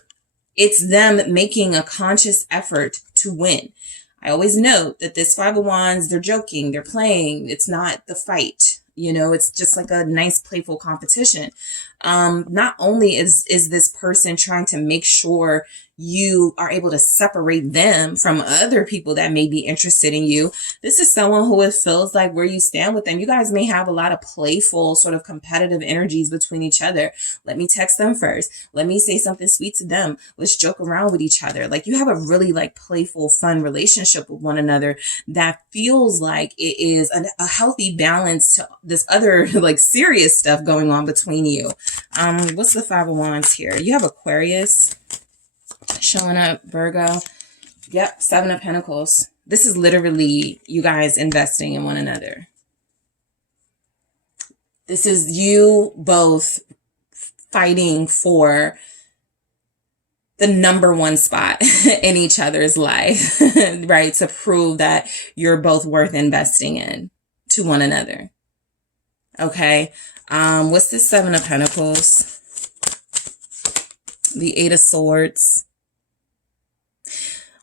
It's them making a conscious effort to win. I always note that this Five of Wands, they're joking, they're playing. It's not the fight. You know, it's just like a nice playful competition. Not only is this person trying to make sure you are able to separate them from other people that may be interested in you. This is someone who it feels like where you stand with them, you guys may have a lot of playful sort of competitive energies between each other. Let me text them first. Let me say something sweet to them. Let's joke around with each other. Like you have a really like playful, fun relationship with one another that feels like it is a healthy balance to this other like serious stuff going on between you. What's the Five of Wands here? You have Aquarius showing up, Virgo. Yep, Seven of Pentacles. This is literally you guys investing in one another. This is you both fighting for the number one spot in each other's life, right? To prove that you're both worth investing in to one another. Okay. What's this Seven of Pentacles? The Eight of Swords.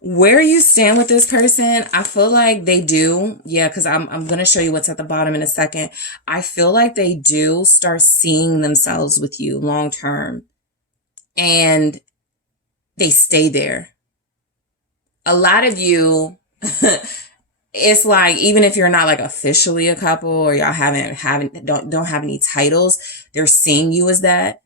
Where you stand with this person, I feel like they do. Yeah, because I'm going to show you what's at the bottom in a second. I feel like they do start seeing themselves with you long term. And they stay there. A lot of you, it's like, even if you're not like officially a couple or y'all don't have any titles, they're seeing you as that.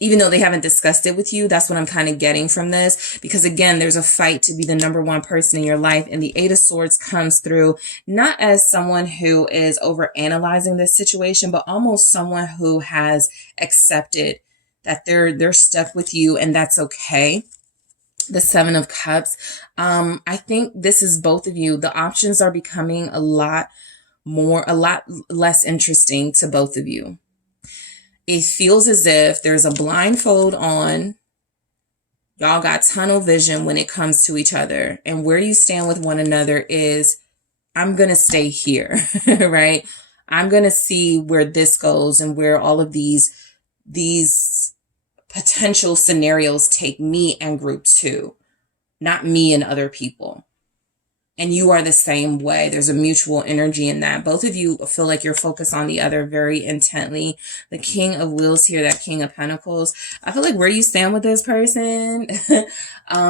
Even though they haven't discussed it with you, that's what I'm kind of getting from this. Because again, there's a fight to be the number one person in your life. And the Eight of Swords comes through not as someone who is over analyzing this situation, but almost someone who has accepted that they're stuck with you and that's okay. The Seven of Cups. I think this is both of you. The options are becoming a lot less interesting to both of you. It feels as if there's a blindfold on. Y'all got tunnel vision when it comes to each other. And where you stand with one another is, I'm going to stay here, right? I'm going to see where this goes and where all of these potential scenarios take me and group two, not me and other people. And you are the same way. There's a mutual energy in that. Both of you feel like you're focused on the other very intently. The King of Wheels here, that King of Pentacles. I feel like where you stand with this person,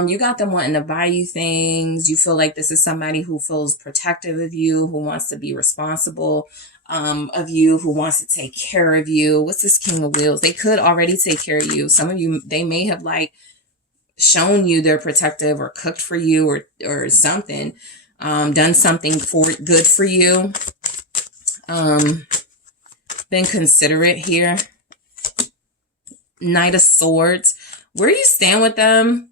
you got them wanting to buy you things. You feel like this is somebody who feels protective of you, who wants to be responsible of you, who wants to take care of you. What's this King of Wheels? They could already take care of you. Some of you, they may have like shown you they're protective or cooked for you or something, done something good for you, been considerate here. Knight of Swords. Where you stand with them,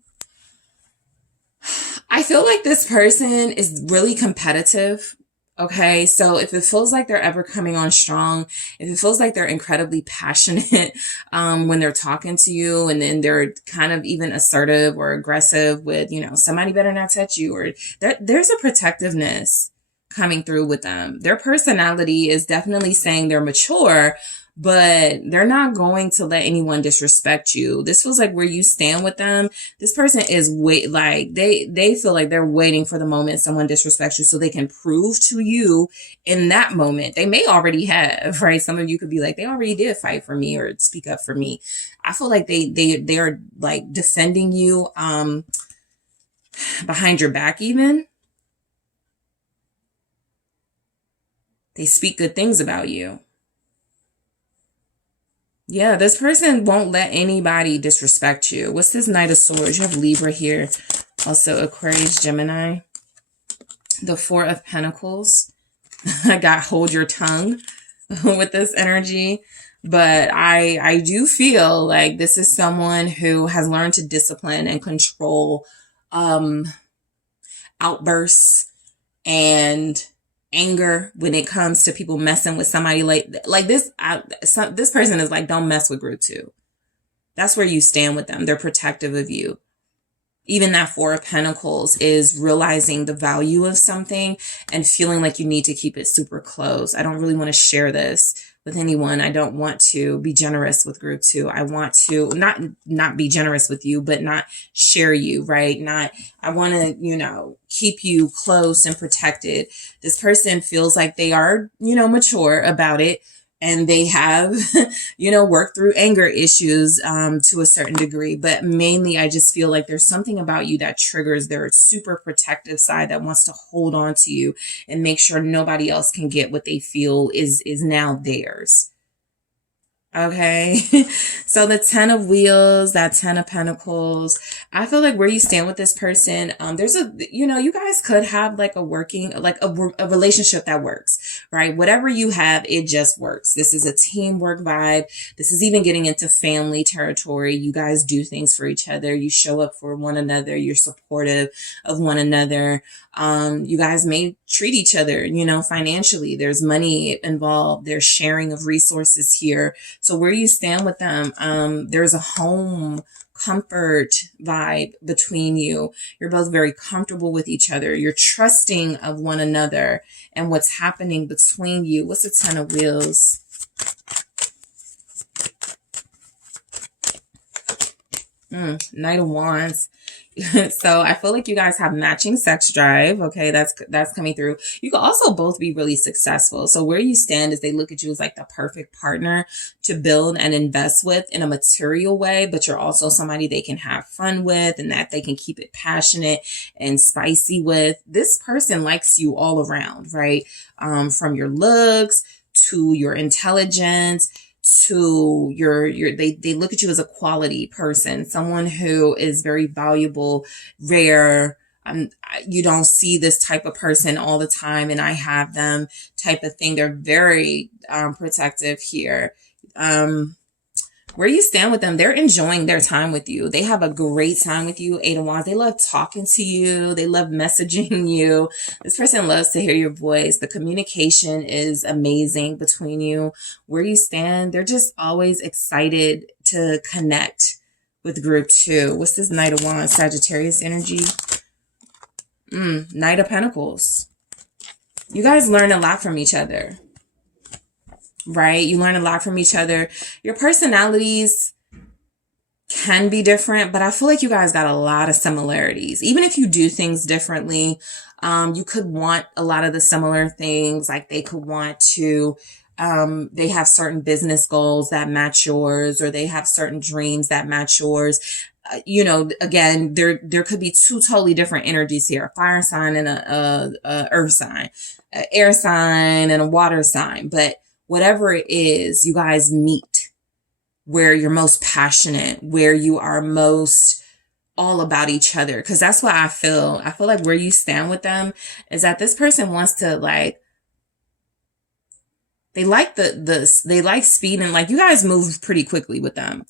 I feel like this person is really competitive. Okay, so if it feels like they're ever coming on strong, if it feels like they're incredibly passionate when they're talking to you, and then they're kind of even assertive or aggressive with, somebody better not touch you, or there's a protectiveness coming through with them. Their personality is definitely saying they're mature, but they're not going to let anyone disrespect you. This feels like where you stand with them. This person is they feel like they're waiting for the moment someone disrespects you so they can prove to you in that moment. They may already have, right? Some of you could be like, they already did fight for me or speak up for me. I feel like they are like defending you behind your back even. They speak good things about you. Yeah, this person won't let anybody disrespect you. What's this Knight of Swords? You have Libra here. Also Aquarius, Gemini. The Four of Pentacles. I got hold your tongue with this energy. But I do feel like this is someone who has learned to discipline and control outbursts and anger when it comes to people messing with somebody like this. This person is like, don't mess with group two. That's where you stand with them. They're protective of you. Even that Four of Pentacles is realizing the value of something and feeling like you need to keep it super close. I don't really want to share this with anyone. I don't want to be generous with group two. I want to not be generous with you, but not share you, right? I want to, keep you close and protected. This person feels like they are, mature about it. And they have, worked through anger issues to a certain degree. But mainly, I just feel like there's something about you that triggers their super protective side that wants to hold on to you and make sure nobody else can get what they feel is now theirs. Okay. So the 10 of wheels, that 10 of pentacles, I feel like where you stand with this person, there's a, you guys could have like a working, like a relationship that works, right? Whatever you have, it just works. This is a teamwork vibe. This is even getting into family territory. You guys do things for each other. You show up for one another. You're supportive of one another. You guys may treat each other, financially. There's money involved. There's sharing of resources here. So where you stand with them, there's a home comfort vibe between you. You're both very comfortable with each other. You're trusting of one another and what's happening between you. What's the 10 of wheels? Knight of Wands. So I feel like you guys have matching sex drive. Okay, that's coming through. You can also both be really successful. So where you stand is they look at you as like the perfect partner to build and invest with in a material way, but you're also somebody they can have fun with and that they can keep it passionate and spicy with. This person likes you all around, right? From your looks to your intelligence to they look at you as a quality person, someone who is very valuable, rare. You don't see this type of person all the time, and I have them type of thing. They're very protective here. Where you stand with them, they're enjoying their time with you. They have a great time with you, 8 of Wands. They love talking to you. They love messaging you. This person loves to hear your voice. The communication is amazing between you. Where you stand, they're just always excited to connect with group 2. What's this Knight of Wands? Sagittarius energy. Knight of Pentacles. You guys learn a lot from each other. Right? You learn a lot from each other. Your personalities can be different, but I feel like you guys got a lot of similarities. Even if you do things differently, you could want a lot of the similar things. Like they could want to, they have certain business goals that match yours, or they have certain dreams that match yours. Again, there could be two totally different energies here: a fire sign and a earth sign, an air sign and a water sign. But whatever it is, you guys meet where you're most passionate, where you are most all about each other. Because that's what I feel. I feel like where you stand with them is that this person wants to they like they like speed, and like you guys move pretty quickly with them.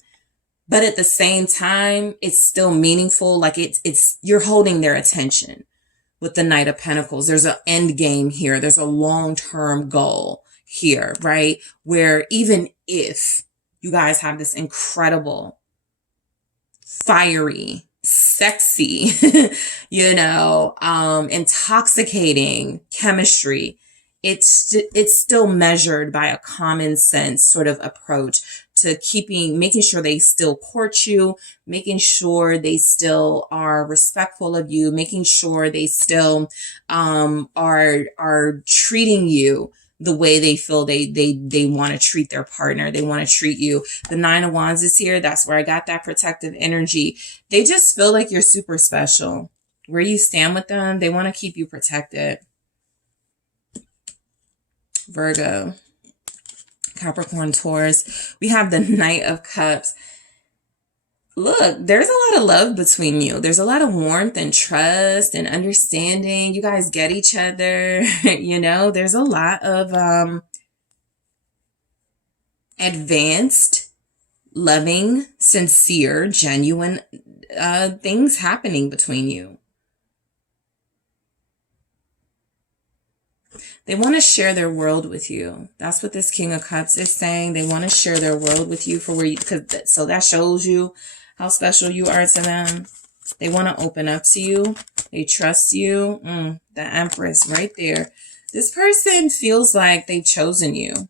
But at the same time, it's still meaningful. Like it's you're holding their attention with the Knight of Pentacles. There's an end game here. There's a long-term goal here, right? Where even if you guys have this incredible, fiery, sexy, intoxicating chemistry, it's still measured by a common sense sort of approach to making sure they still court you, making sure they still are respectful of you, making sure they still are treating you the way they feel they want to treat their partner. They want to treat you. The 9 of Wands is here. That's where I got that protective energy. They just feel like you're super special. Where you stand with them, they want to keep you protected. Virgo, Capricorn, Taurus. We have the Knight of Cups. Look, there's a lot of love between you. There's a lot of warmth and trust and understanding. You guys get each other. There's a lot of advanced, loving, sincere, genuine things happening between you. They want to share their world with you. That's what this King of Cups is saying. They want to share their world with you so that shows you how special you are to them. They want to open up to you. They trust you. The Empress right there. This person feels like they've chosen you.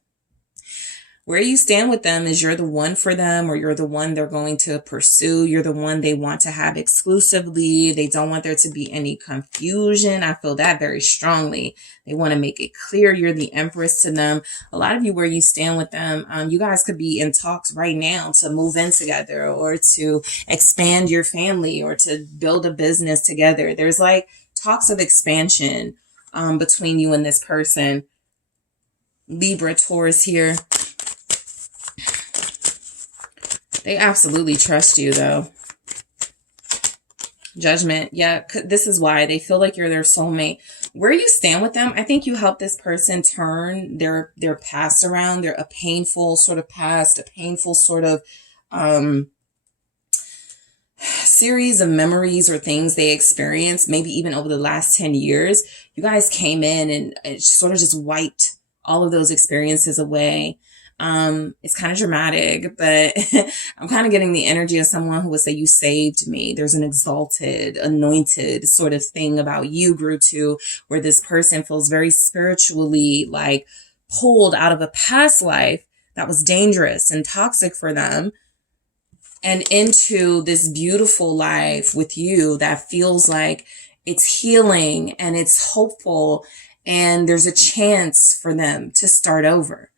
Where you stand with them is you're the one for them, or you're the one they're going to pursue. You're the one they want to have exclusively. They don't want there to be any confusion. I feel that very strongly. They want to make it clear you're the Empress to them. A lot of you, where you stand with them, you guys could be in talks right now to move in together, or to expand your family, or to build a business together. There's like talks of expansion between you and this person. Libra, Taurus here. They absolutely trust you, though. Judgment. Yeah, this is why they feel like you're their soulmate. Where you stand with them, I think you help this person turn their past around. They're a painful sort of past, a painful sort of series of memories or things they experienced, maybe even over the last 10 years. You guys came in and it sort of just wiped all of those experiences away. It's kind of dramatic, but I'm kind of getting the energy of someone who would say, you saved me. There's an exalted, anointed sort of thing about you, Group 2, where this person feels very spiritually like pulled out of a past life that was dangerous and toxic for them and into this beautiful life with you that feels like it's healing and it's hopeful and there's a chance for them to start over.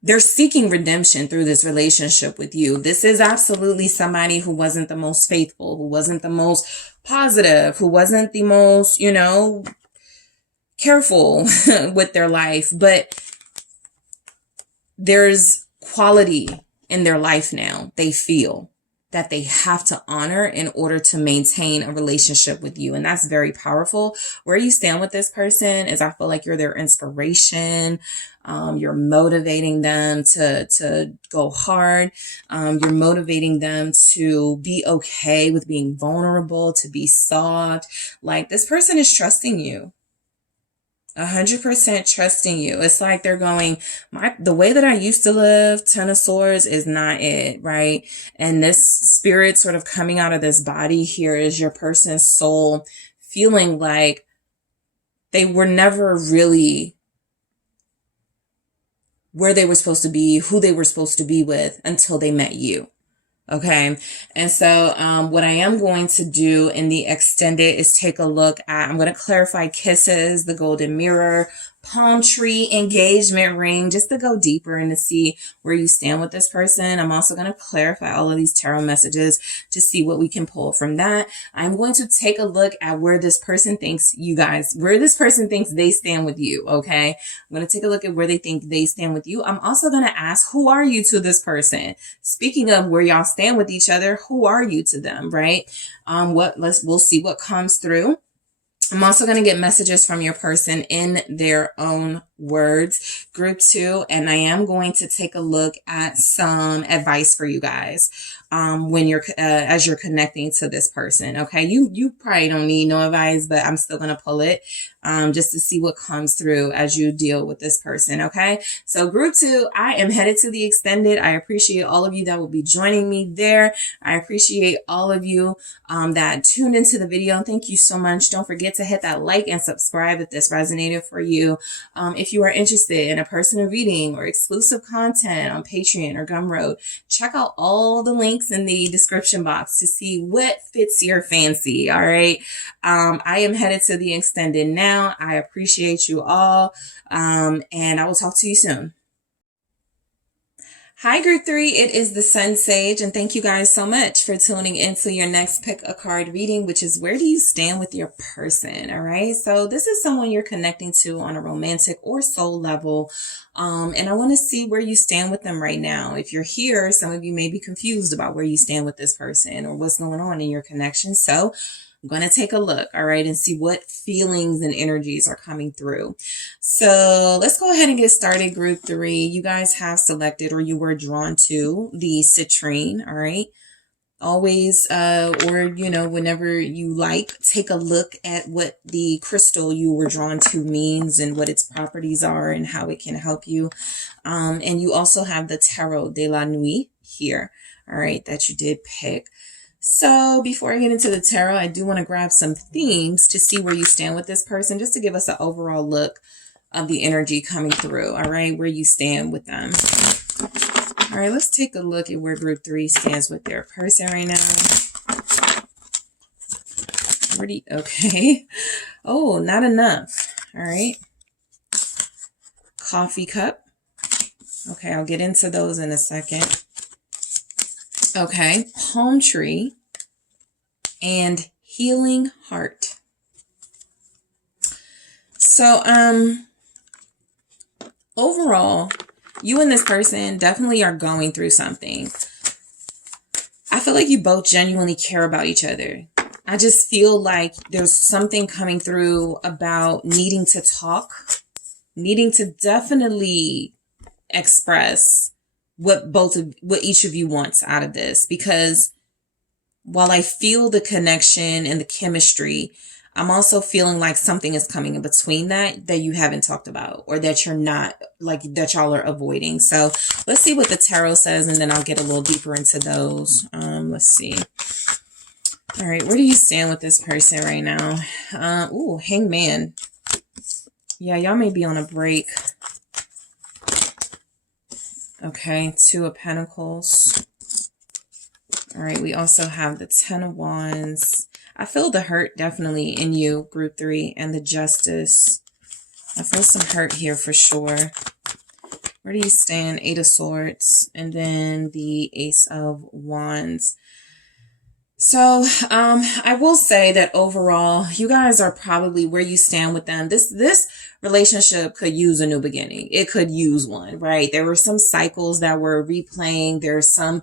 They're seeking redemption through this relationship with you. This is absolutely somebody who wasn't the most faithful, who wasn't the most positive, who wasn't the most, careful with their life. But there's quality in their life now. They feel that they have to honor in order to maintain a relationship with you. And that's very powerful. Where you stand with this person is I feel like you're their inspiration. You're motivating them to go hard. You're motivating them to be okay with being vulnerable, to be soft. Like this person is trusting you. 100% trusting you. It's like they're going, the way that I used to live, 10 of Swords, is not it, right? And this spirit sort of coming out of this body here is your person's soul feeling like they were never really where they were supposed to be, who they were supposed to be with until they met you. Okay. And so, what I am going to do in the extended is take a look at, I'm going to clarify kisses, the golden mirror, palm tree, engagement ring, just to go deeper and to see where you stand with this person. I'm also going to clarify all of these tarot messages to see what we can pull from that. I'm going to take a look at where this person thinks where this person thinks they stand with you. Okay. I'm going to take a look at where they think they stand with you. I'm also going to ask, who are you to this person? Speaking of where y'all stand with each other, who are you to them, right? We'll see what comes through. I'm also going to get messages from your person in their own words, Group 2, and I am going to take a look at some advice for you guys when you're as you're connecting to this person. Okay, you probably don't need no advice, but I'm still going to pull it just to see what comes through as you deal with this person. Okay, so Group 2, I am headed to the extended. I appreciate all of you that will be joining me there. I appreciate all of you that tuned into the video. Thank you so much. Don't forget to hit that like and subscribe if this resonated for you. If you are interested in a personal reading or exclusive content on Patreon or Gumroad, check out all the links in the description box to see what fits your fancy. All right. I am headed to the extended now. I appreciate you all. And I will talk to you soon. Hi, Group 3. It is the SunSage, and thank you guys so much for tuning into your next pick a card reading, which is where do you stand with your person? All right. So this is someone you're connecting to on a romantic or soul level. And I want to see where you stand with them right now. If you're here, some of you may be confused about where you stand with this person or what's going on in your connection. So I'm going to take a look, all right, and see what feelings and energies are coming through. So let's go ahead and get started, Group 3. You guys have selected, or you were drawn to, the citrine, all right? Always, whenever you like, take a look at what the crystal you were drawn to means and what its properties are and how it can help you. And you also have the Tarot de la Nuit here, all right, that you did pick. So before I get into the tarot, I do want to grab some themes to see where you stand with this person, just to give us an overall look of the energy coming through, all right, where you stand with them. All right, let's take a look at where Group 3 stands with their person right now. Okay. Oh, not enough. All right. Coffee cup. Okay, I'll get into those in a second. Okay, palm tree and healing heart. So, overall, you and this person definitely are going through something. I feel like you both genuinely care about each other. I just feel like there's something coming through about needing to talk, needing to definitely express what each of you wants out of this, because while I feel the connection and the chemistry, I'm also feeling like something is coming in between that you haven't talked about, or that you're not, like, that y'all are avoiding. So let's see what the tarot says, and then I'll get a little deeper into those. Let's see. All right, where do you stand with this person right now? Ooh, Hangman. Yeah, y'all may be on a break. Okay, Two of Pentacles. All right, we also have the Ten of Wands. I feel the hurt definitely in you, group 3, and the Justice. I feel some hurt here for sure. Where do you stand? Eight of Swords, and then the Ace of Wands. So, I will say that overall, you guys are probably where you stand with them. This relationship could use a new beginning. It could use one, right? There were some cycles that were replaying. There's some,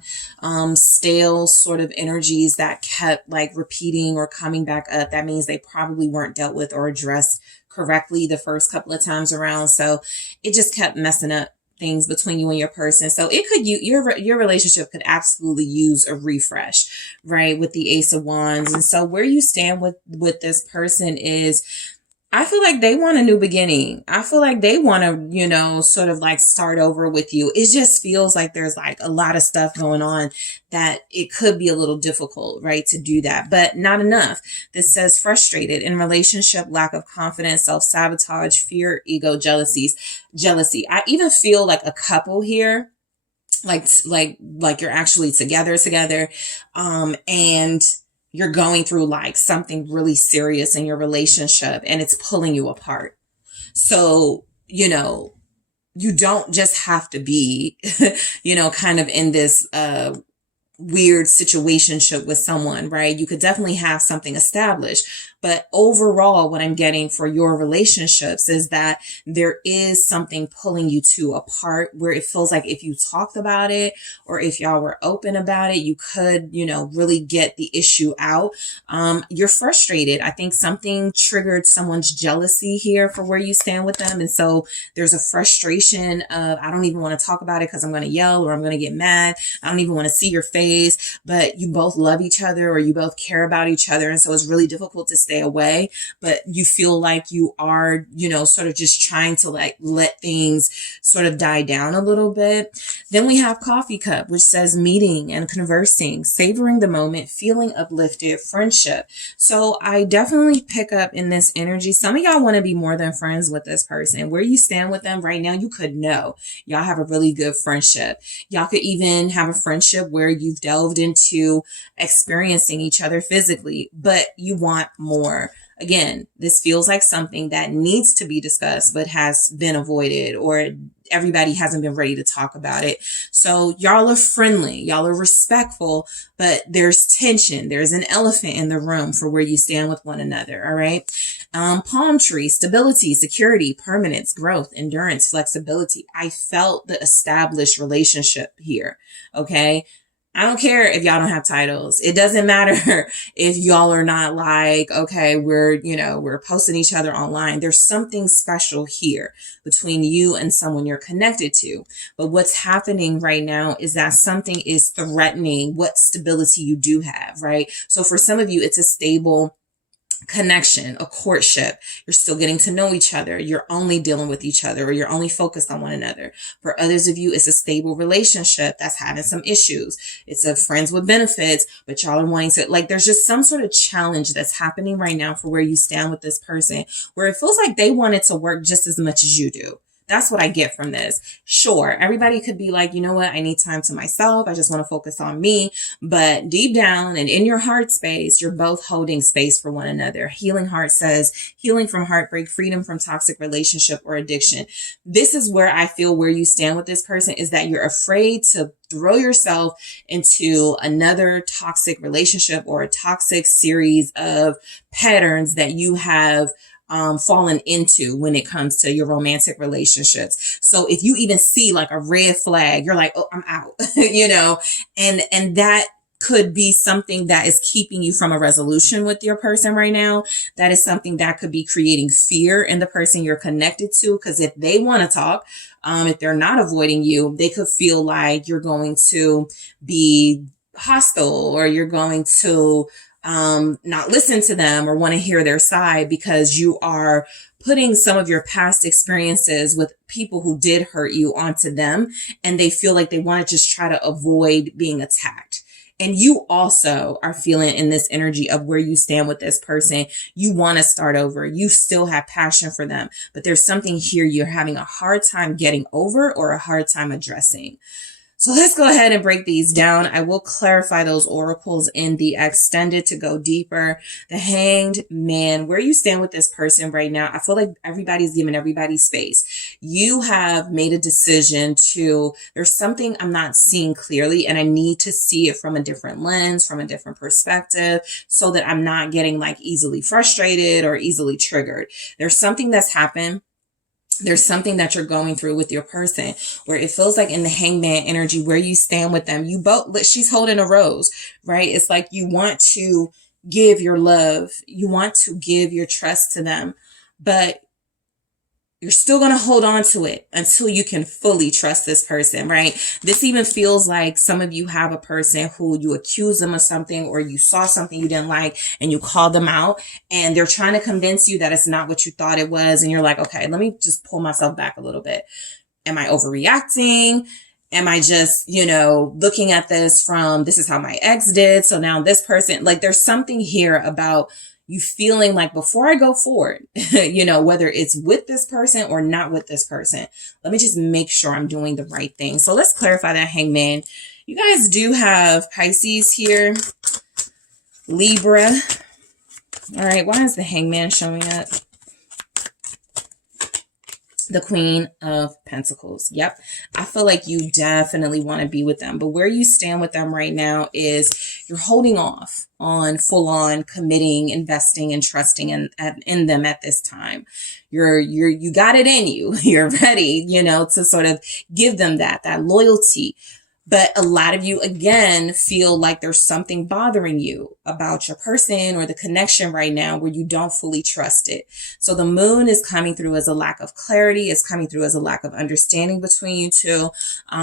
stale sort of energies that kept like repeating or coming back up. That means they probably weren't dealt with or addressed correctly the first couple of times around. So it just kept messing up things between you and your person. So it could, your relationship could absolutely use a refresh, right? With the Ace of Wands. And so where you stand with this person is, I feel like they want a new beginning. I feel like they want to, sort of like start over with you. It just feels like there's like a lot of stuff going on that it could be a little difficult, right, to do that, but not enough. This says frustrated in relationship, lack of confidence, self-sabotage, fear, ego, jealousy. I even feel like a couple here, like you're actually together, and you're going through like something really serious in your relationship and it's pulling you apart. So, you don't just have to be, kind of in this, weird situationship with someone, right? You could definitely have something established, but overall, what I'm getting for your relationships is that there is something pulling you two apart, where it feels like if you talked about it, or if y'all were open about it, you could, really get the issue out. You're frustrated. I think something triggered someone's jealousy here for where you stand with them. And so there's a frustration of, I don't even want to talk about it because I'm going to yell or I'm going to get mad. I don't even want to see your face, but you both love each other or you both care about each other. And so it's really difficult to stay away, but you feel like you are, sort of just trying to like let things sort of die down a little bit. Then we have Coffee Cup, which says meeting and conversing, savoring the moment, feeling uplifted, friendship. So I definitely pick up in this energy. Some of y'all want to be more than friends with this person. Where you stand with them right now, you could know y'all have a really good friendship. Y'all could even have a friendship where you've delved into experiencing each other physically, but you want more. Again, this feels like something that needs to be discussed, but has been avoided, or everybody hasn't been ready to talk about it. So y'all are friendly, y'all are respectful, but there's tension. There's an elephant in the room for where you stand with one another. All right. Palm tree, stability, security, permanence, growth, endurance, flexibility. I felt the established relationship here. Okay. I don't care if y'all don't have titles. It doesn't matter if y'all are not like, okay, we're posting each other online. There's something special here between you and someone you're connected to. But what's happening right now is that something is threatening what stability you do have, right? So for some of you, it's a stable connection, a courtship. You're still getting to know each other. You're only dealing with each other, or you're only focused on one another. For others of you, it's a stable relationship that's having some issues. It's a friends with benefits, but y'all are wanting to, like, there's just some sort of challenge that's happening right now for where you stand with this person, where it feels like they want it to work just as much as you do. That's what I get from this. Sure, everybody could be like, you know what? I need time to myself. I just want to focus on me. But deep down and in your heart space, you're both holding space for one another. Healing Heart says healing from heartbreak, freedom from toxic relationship or addiction. This is where I feel where you stand with this person is that you're afraid to throw yourself into another toxic relationship or a toxic series of patterns that you have fallen into when it comes to your romantic relationships. So if you even see like a red flag, you're like, oh, I'm out, and that could be something that is keeping you from a resolution with your person right now. That is something that could be creating fear in the person you're connected to. Because if they want to talk, if they're not avoiding you, they could feel like you're going to be hostile, or you're going to not listen to them or want to hear their side, because you are putting some of your past experiences with people who did hurt you onto them, and they feel like they want to just try to avoid being attacked. And you also are feeling in this energy of where you stand with this person. You want to start over. You still have passion for them, but there's something here you're having a hard time getting over or a hard time addressing. So let's go ahead and break these down. I will clarify those oracles in the extended to go deeper. The Hanged Man, where you stand with this person right now. I feel like everybody's giving everybody space. You have made a decision there's something I'm not seeing clearly, and I need to see it from a different lens, from a different perspective, so that I'm not getting like easily frustrated or easily triggered. There's something that's happened. There's something that you're going through with your person where it feels like in the Hangman energy, where you stand with them, she's holding a rose, right? It's like you want to give your love. You want to give your trust to them, but you're still going to hold on to it until you can fully trust this person, right? This even feels like some of you have a person who you accuse them of something, or you saw something you didn't like and you called them out, and they're trying to convince you that it's not what you thought it was. And you're like, okay, let me just pull myself back a little bit. Am I overreacting? Am I just, looking at this from, this is how my ex did, so now this person, like there's something here about you feeling like before I go forward, whether it's with this person or not with this person, let me just make sure I'm doing the right thing. So let's clarify that, Hangman. You guys do have Pisces here, Libra. All right, why is the Hangman showing up? The Queen of Pentacles. Yep. I feel like you definitely want to be with them, but where you stand with them right now is you're holding off on full on committing, investing, and trusting in them at this time. You got it in you. You're ready, to sort of give them that loyalty. But a lot of you, again, feel like there's something bothering you about your person or the connection right now where you don't fully trust it. So the Moon is coming through as a lack of clarity. It's coming through as a lack of understanding between you two.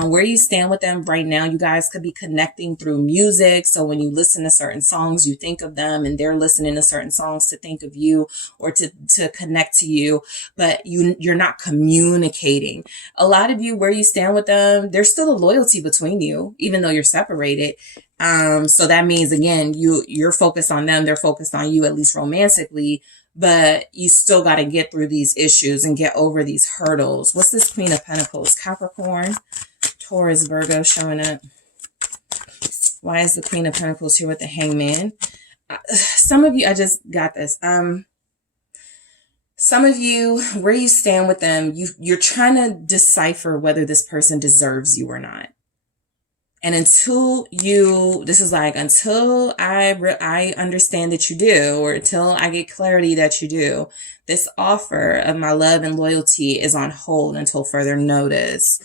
Where you stand with them right now, you guys could be connecting through music. So when you listen to certain songs, you think of them, and they're listening to certain songs to think of you or to connect to you, but you're not communicating. A lot of you, where you stand with them, there's still a loyalty between you, even though you're separated. So that means, again, you're focused on them, they're focused on you, at least romantically, but you still got to get through these issues and get over these hurdles. What's this Queen of Pentacles? Capricorn, Taurus, Virgo showing up. Why is the Queen of Pentacles here with the Hangman? Some of you, I just got this. Some of you, where you stand with them, you're trying to decipher whether this person deserves you or not. And until I understand that you do, or until I get clarity that you do, this offer of my love and loyalty is on hold until further notice.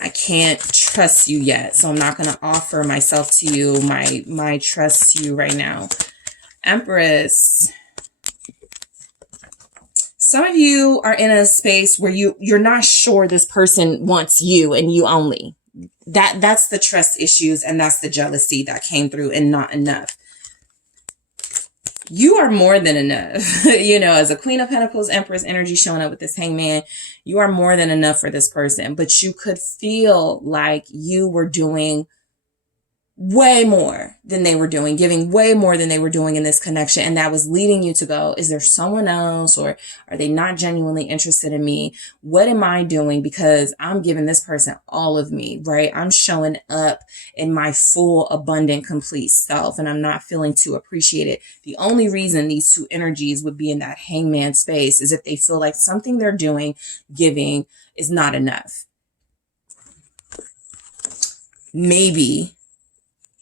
I can't trust you yet, so I'm not going to offer myself to you, my trust to you right now. Empress. Some of you are in a space where you're not sure this person wants you and you only. That's the trust issues, and that's the jealousy that came through, and not enough. You are more than enough. As a Queen of Pentacles, Empress energy showing up with this Hangman, you are more than enough for this person, but you could feel like you were doing way more than they were doing, giving way more than they were doing in this connection. And that was leading you to go, is there someone else, or are they not genuinely interested in me? What am I doing? Because I'm giving this person all of me, right? I'm showing up in my full, abundant, complete self, and I'm not feeling too appreciated. The only reason these two energies would be in that Hangman space is if they feel like something they're doing, giving, is not enough. Maybe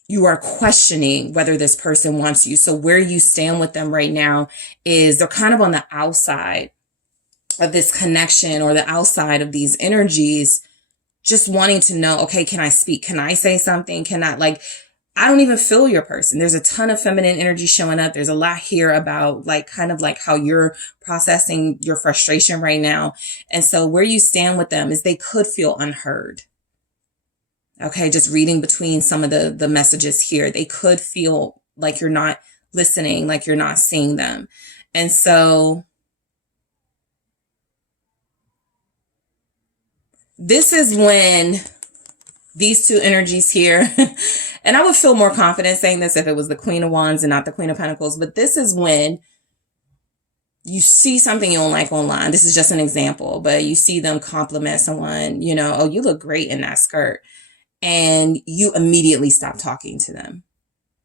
you are questioning whether this person wants you. So where you stand with them right now is they're kind of on the outside of this connection, or the outside of these energies, just wanting to know, okay, can I speak? Can I say something? Can I, I don't even feel your person. There's a ton of feminine energy showing up. There's a lot here about like kind of like how you're processing your frustration right now. And so where you stand with them is they could feel unheard. Okay, just reading between some of the messages here, they could feel like you're not listening, like you're not seeing them. And so this is when these two energies here, and I would feel more confident saying this if it was the Queen of Wands and not the Queen of Pentacles, but this is when you see something you don't like online. This is just an example, but you see them compliment someone, you know, oh, you look great in that skirt. And you immediately stop talking to them.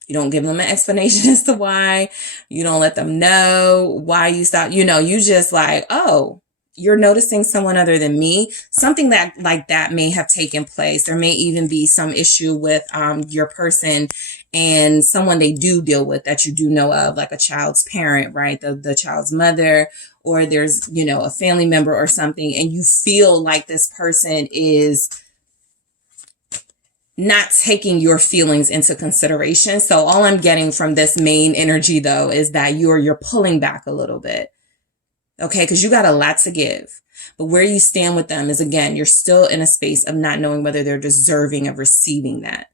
You don't give them an explanation as to why. You don't let them know why you stop. You know, you just like, oh, you're noticing someone other than me. Something that like that may have taken place. There may even be some issue with your person and someone they do deal with that you do know of, like a child's parent, right? The child's mother, or there's, you know, a family member or something. And you feel like this person is not taking your feelings into consideration. So all I'm getting from this main energy though is that you're pulling back a little bit. Okay, because you got a lot to give. But where you stand with them is, again, you're still in a space of not knowing whether they're deserving of receiving that,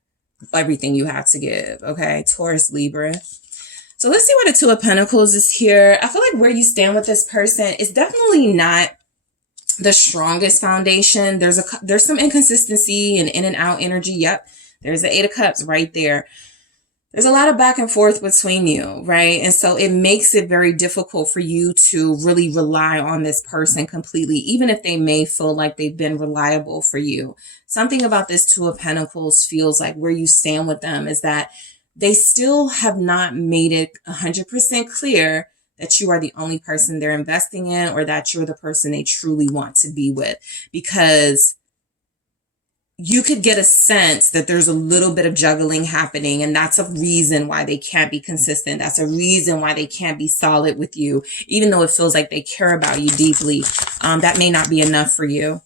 everything you have to give. Okay, Taurus, Libra. So let's see what the Two of Pentacles is here. I feel like where you stand with this person is definitely not the strongest foundation. There's some inconsistency and in and out energy. Yep. There's the Eight of Cups right there. There's a lot of back and forth between you, right? And so it makes it very difficult for you to really rely on this person completely, even if they may feel like they've been reliable for you. Something about this Two of Pentacles feels like where you stand with them is that they still have not made it 100% clear that you are the only person they're investing in, or that you're the person they truly want to be with, because you could get a sense that there's a little bit of juggling happening, and that's a reason why they can't be consistent. That's a reason why they can't be solid with you, even though it feels like they care about you deeply. That may not be enough for you.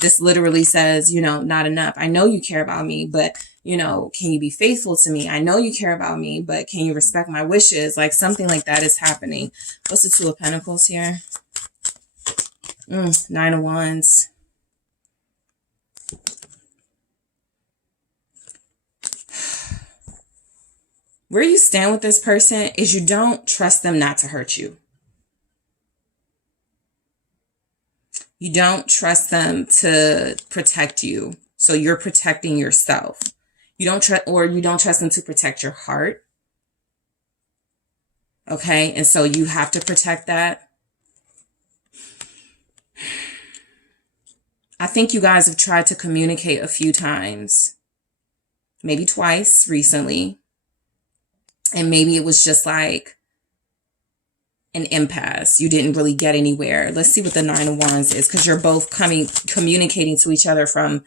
This literally says, you know, not enough. I know you care about me, but you know, can you be faithful to me? I know you care about me, but can you respect my wishes? Like something like that is happening. What's the Two of Pentacles here? Nine of Wands. Where you stand with this person is you don't trust them not to hurt you. You don't trust them to protect you. So you're protecting yourself. You don't trust them to protect your heart. Okay. And so you have to protect that. I think you guys have tried to communicate a few times, maybe twice recently. And maybe it was just like an impasse. You didn't really get anywhere. Let's see what the Nine of Wands is, because you're both communicating to each other from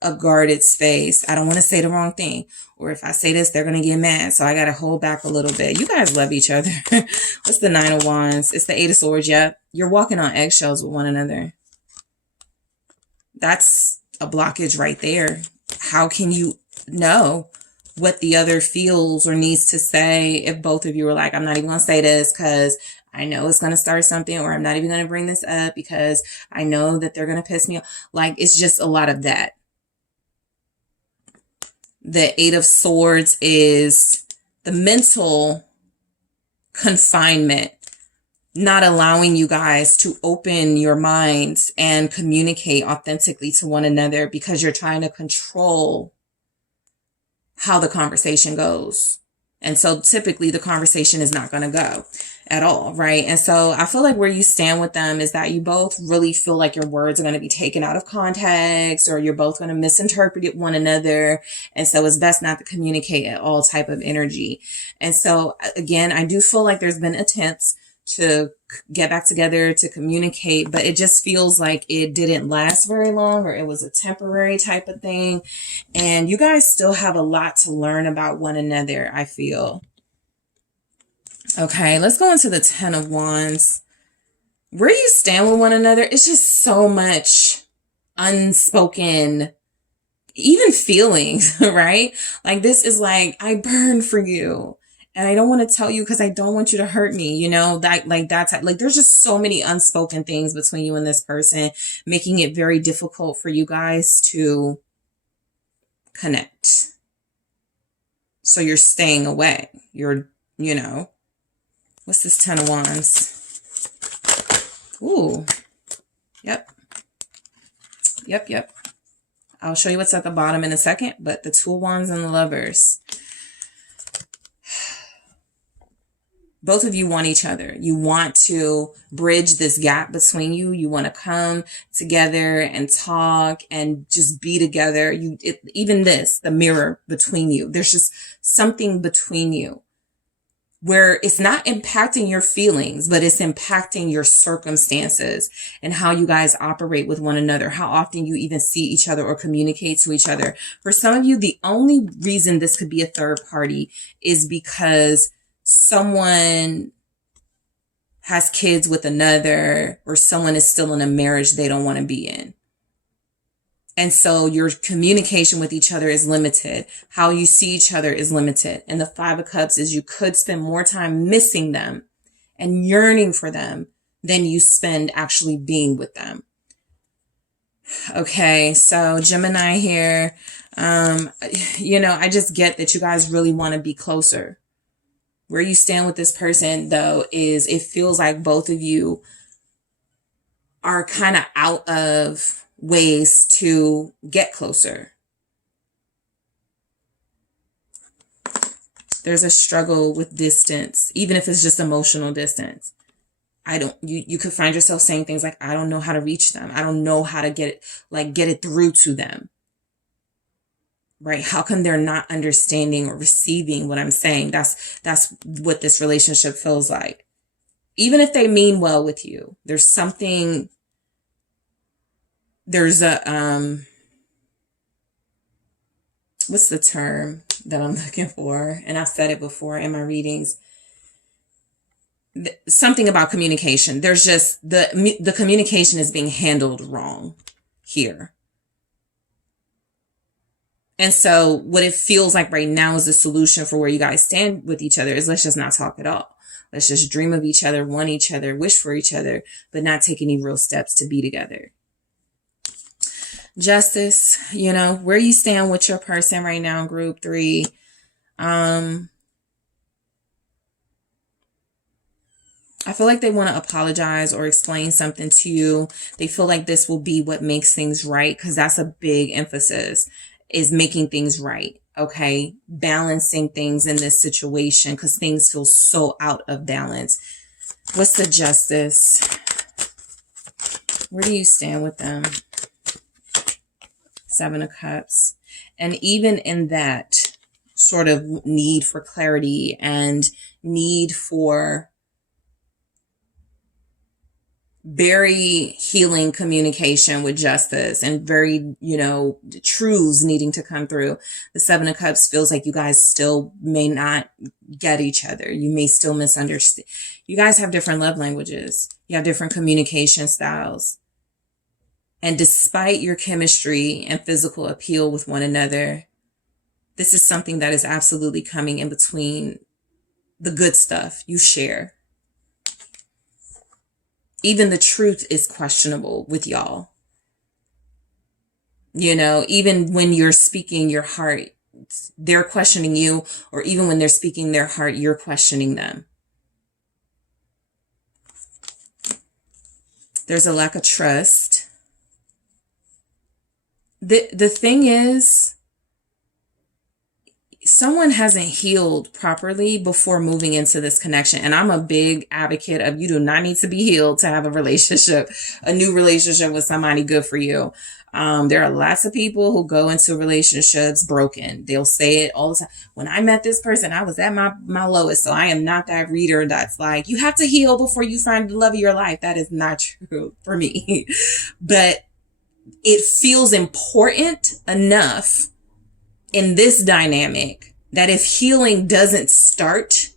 a guarded space. I don't want to say the wrong thing. Or if I say this, they're going to get mad. So I got to hold back a little bit. You guys love each other. What's the Nine of Wands? It's the Eight of Swords. Yep. You're walking on eggshells with one another. That's a blockage right there. How can you know what the other feels or needs to say if both of you are like, I'm not even going to say this because I know it's going to start something, or I'm not even going to bring this up because I know that they're going to piss me off. Like, it's just a lot of that. The Eight of Swords is the mental confinement, not allowing you guys to open your minds and communicate authentically to one another because you're trying to control how the conversation goes. And so typically the conversation is not going to go at all, right? And so I feel like where you stand with them is that you both really feel like your words are going to be taken out of context, or you're both going to misinterpret one another. And so it's best not to communicate at all type of energy. And so again, I do feel like there's been attempts to get back together, to communicate, but it just feels like it didn't last very long, or it was a temporary type of thing. And you guys still have a lot to learn about one another, I feel. Okay, let's go into the Ten of Wands. Where you stand with one another, it's just so much unspoken even feelings, right? Like this is like, I burn for you. And I don't want to tell you because I don't want you to hurt me, you know, that like that's like there's just so many unspoken things between you and this person, making it very difficult for you guys to connect. So you're staying away. You're, you know, what's this 10 of Wands? Ooh. Yep. Yep, yep. I'll show you what's at the bottom in a second, but the 2 of Wands and the Lovers. Both of you want each other. You want to bridge this gap between you. You want to come together and talk and just be together. Even this, the mirror between you. There's just something between you where it's not impacting your feelings, but it's impacting your circumstances and how you guys operate with one another, how often you even see each other or communicate to each other. For some of you, the only reason this could be a third party is because someone has kids with another, or someone is still in a marriage they don't want to be in. And so your communication with each other is limited. How you see each other is limited. And the 5 of Cups is you could spend more time missing them and yearning for them than you spend actually being with them. Okay, so Gemini here. You know, I just get that you guys really want to be closer. Where you stand with this person, though, is it feels like both of you are kind of out of ways to get closer. There's a struggle with distance, even if it's just emotional distance. You could find yourself saying things like, I don't know how to reach them. I don't know how to get it through to them. Right? How come they're not understanding or receiving what I'm saying? That's what this relationship feels like. Even if they mean well with you, there's a, what's the term that I'm looking for? And I've said it before in my readings. Something about communication. There's just the communication is being handled wrong here. And so what it feels like right now is the solution for where you guys stand with each other is let's just not talk at all. Let's just dream of each other, want each other, wish for each other, but not take any real steps to be together. Justice, you know, where you stand with your person right now, group 3. I feel like they want to apologize or explain something to you. They feel like this will be what makes things right, because that's a big emphasis, is making things right. Okay. Balancing things in this situation because things feel so out of balance. What's the Justice? Where do you stand with them? 7 of Cups. And even in that sort of need for clarity and need for very healing communication with Justice and very, you know, truths needing to come through. The 7 of Cups feels like you guys still may not get each other. You may still misunderstand. You guys have different love languages. You have different communication styles. And despite your chemistry and physical appeal with one another, this is something that is absolutely coming in between the good stuff you share. Even the truth is questionable with y'all. You know, even when you're speaking your heart, they're questioning you, or even when they're speaking their heart, you're questioning them. There's a lack of trust. The thing is, someone hasn't healed properly before moving into this connection. And I'm a big advocate of you do not need to be healed to have a relationship, a new relationship with somebody good for you. There are lots of people who go into relationships broken. They'll say it all the time. When I met this person, I was at my lowest. So I am not that reader that's like, you have to heal before you find the love of your life. That is not true for me. But it feels important enough in this dynamic that if healing doesn't start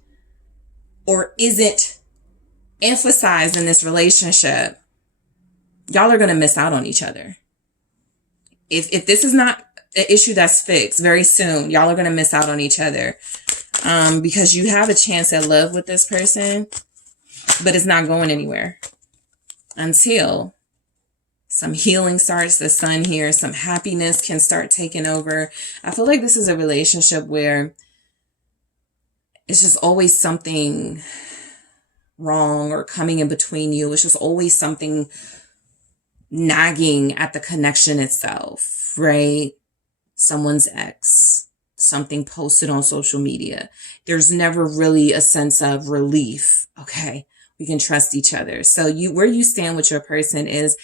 or isn't emphasized in this relationship, y'all are going to miss out on each other. If this is not an issue that's fixed very soon. Y'all are going to miss out on each other because you have a chance at love with this person, but it's not going anywhere until some healing starts. The sun here, some happiness can start taking over. I feel like this is a relationship where it's just always something wrong or coming in between you. It's just always something nagging at the connection itself, right? Someone's ex, something posted on social media. There's never really a sense of relief. Okay, we can trust each other. So where you stand with your person is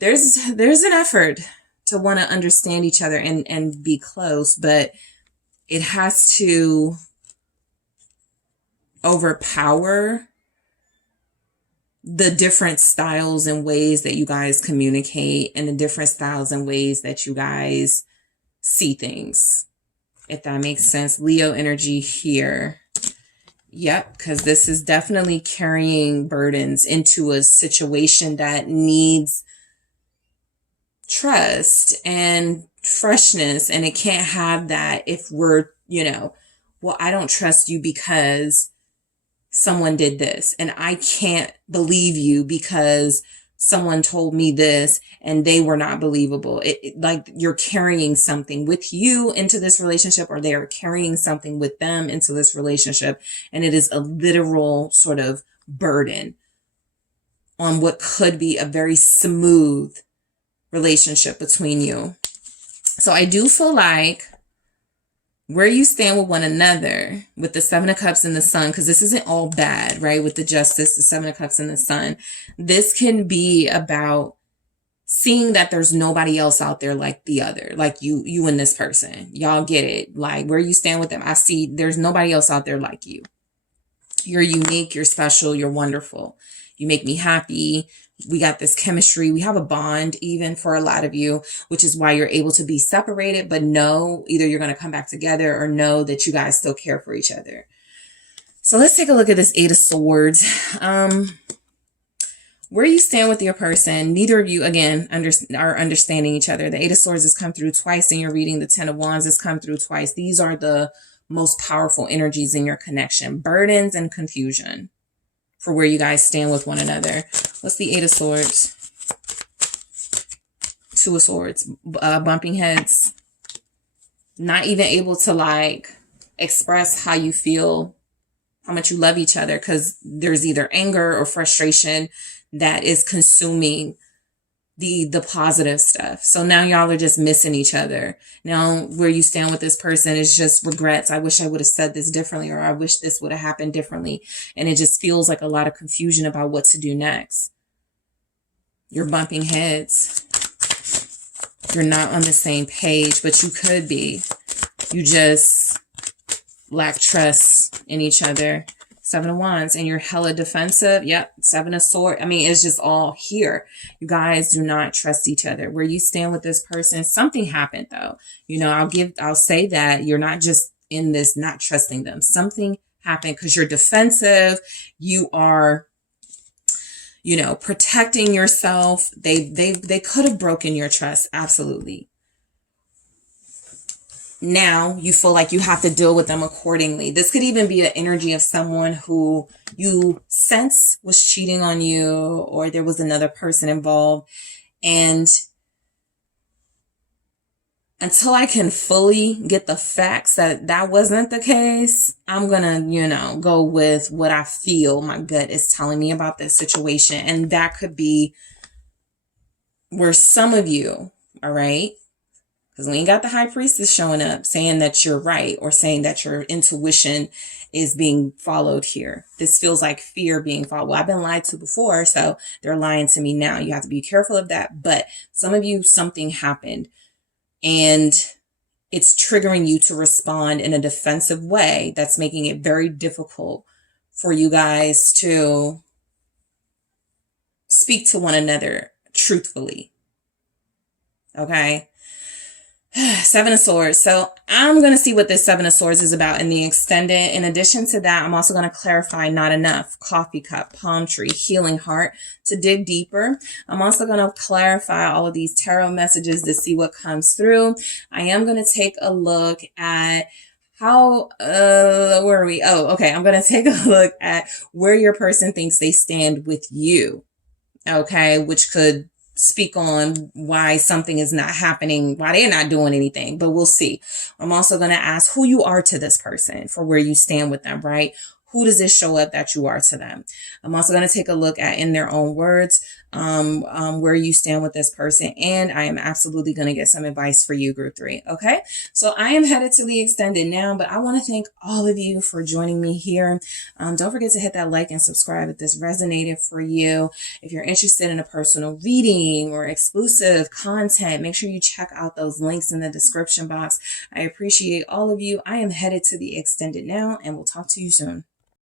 there's an effort to want to understand each other and be close, but it has to overpower the different styles and ways that you guys communicate and the different styles and ways that you guys see things, if that makes sense. Leo energy here. Yep, because this is definitely carrying burdens into a situation that needs trust and freshness, and it can't have that if we're, well, I don't trust you because someone did this, and I can't believe you because someone told me this and they were not believable. Like you're carrying something with you into this relationship, or they are carrying something with them into this relationship, and it is a literal sort of burden on what could be a very smooth relationship between you. So I do feel like where you stand with one another with the Seven of Cups and the Sun, because this isn't all bad, right? With the Justice, the Seven of Cups and the Sun, this can be about seeing that there's nobody else out there like the other, like you and this person. Y'all get it. Like where you stand with them, I see there's nobody else out there like you. You're unique, you're special, you're wonderful. You make me happy. We got this chemistry. We have a bond even for a lot of you, which is why you're able to be separated, but know either you're going to come back together or know that you guys still care for each other. So let's take a look at this Eight of Swords. Where you stand with your person, neither of you, again, are understanding each other. The Eight of Swords has come through twice in your reading. The Ten of Wands has come through twice. These are the most powerful energies in your connection. Burdens and confusion for where you guys stand with one another. What's the Eight of Swords? Two of Swords. Bumping heads. Not even able to express how you feel, how much you love each other, because there's either anger or frustration that is consuming the positive stuff. So now y'all are just missing each other. Now where you stand with this person is just regrets. I wish I would have said this differently, or I wish this would have happened differently. And it just feels like a lot of confusion about what to do next. You're bumping heads. You're not on the same page, but you could be. You just lack trust in each other. Seven of Wands, and you're hella defensive. Yep. Seven of Swords. I mean, it's just all here. You guys do not trust each other. Where you stand with this person, something happened though. I'll say that you're not just in this not trusting them. Something happened because you're defensive. You are, protecting yourself. They could have broken your trust. Absolutely. Now you feel like you have to deal with them accordingly. This could even be an energy of someone who you sense was cheating on you, or there was another person involved. And until I can fully get the facts that wasn't the case, I'm going to, go with what I feel my gut is telling me about this situation. And that could be where some of you, all right, because we ain't got the High Priestess showing up saying that you're right or saying that your intuition is being followed here. This feels like fear being followed. Well, I've been lied to before, so they're lying to me now. You have to be careful of that. But some of you, something happened and it's triggering you to respond in a defensive way that's making it very difficult for you guys to speak to one another truthfully. Okay? Seven of Swords. So I'm going to see what this Seven of Swords is about in the extended. In addition to that, I'm also going to clarify not enough, coffee cup, palm tree, healing heart, to dig deeper. I'm also going to clarify all of these tarot messages to see what comes through. I am going to take a look at how, where are we? Oh, okay. I'm going to take a look at where your person thinks they stand with you. Okay. Which could speak on why something is not happening, why they're not doing anything, but we'll see. I'm also going to ask who you are to this person for where you stand with them, right? Who does this show up that you are to them? I'm also going to take a look at, in their own words, where you stand with this person. And I am absolutely going to get some advice for you, group 3. Okay. So I am headed to the extended now, but I want to thank all of you for joining me here. Don't forget to hit that like and subscribe if this resonated for you. If you're interested in a personal reading or exclusive content, make sure you check out those links in the description box. I appreciate all of you. I am headed to the extended now, and we'll talk to you soon.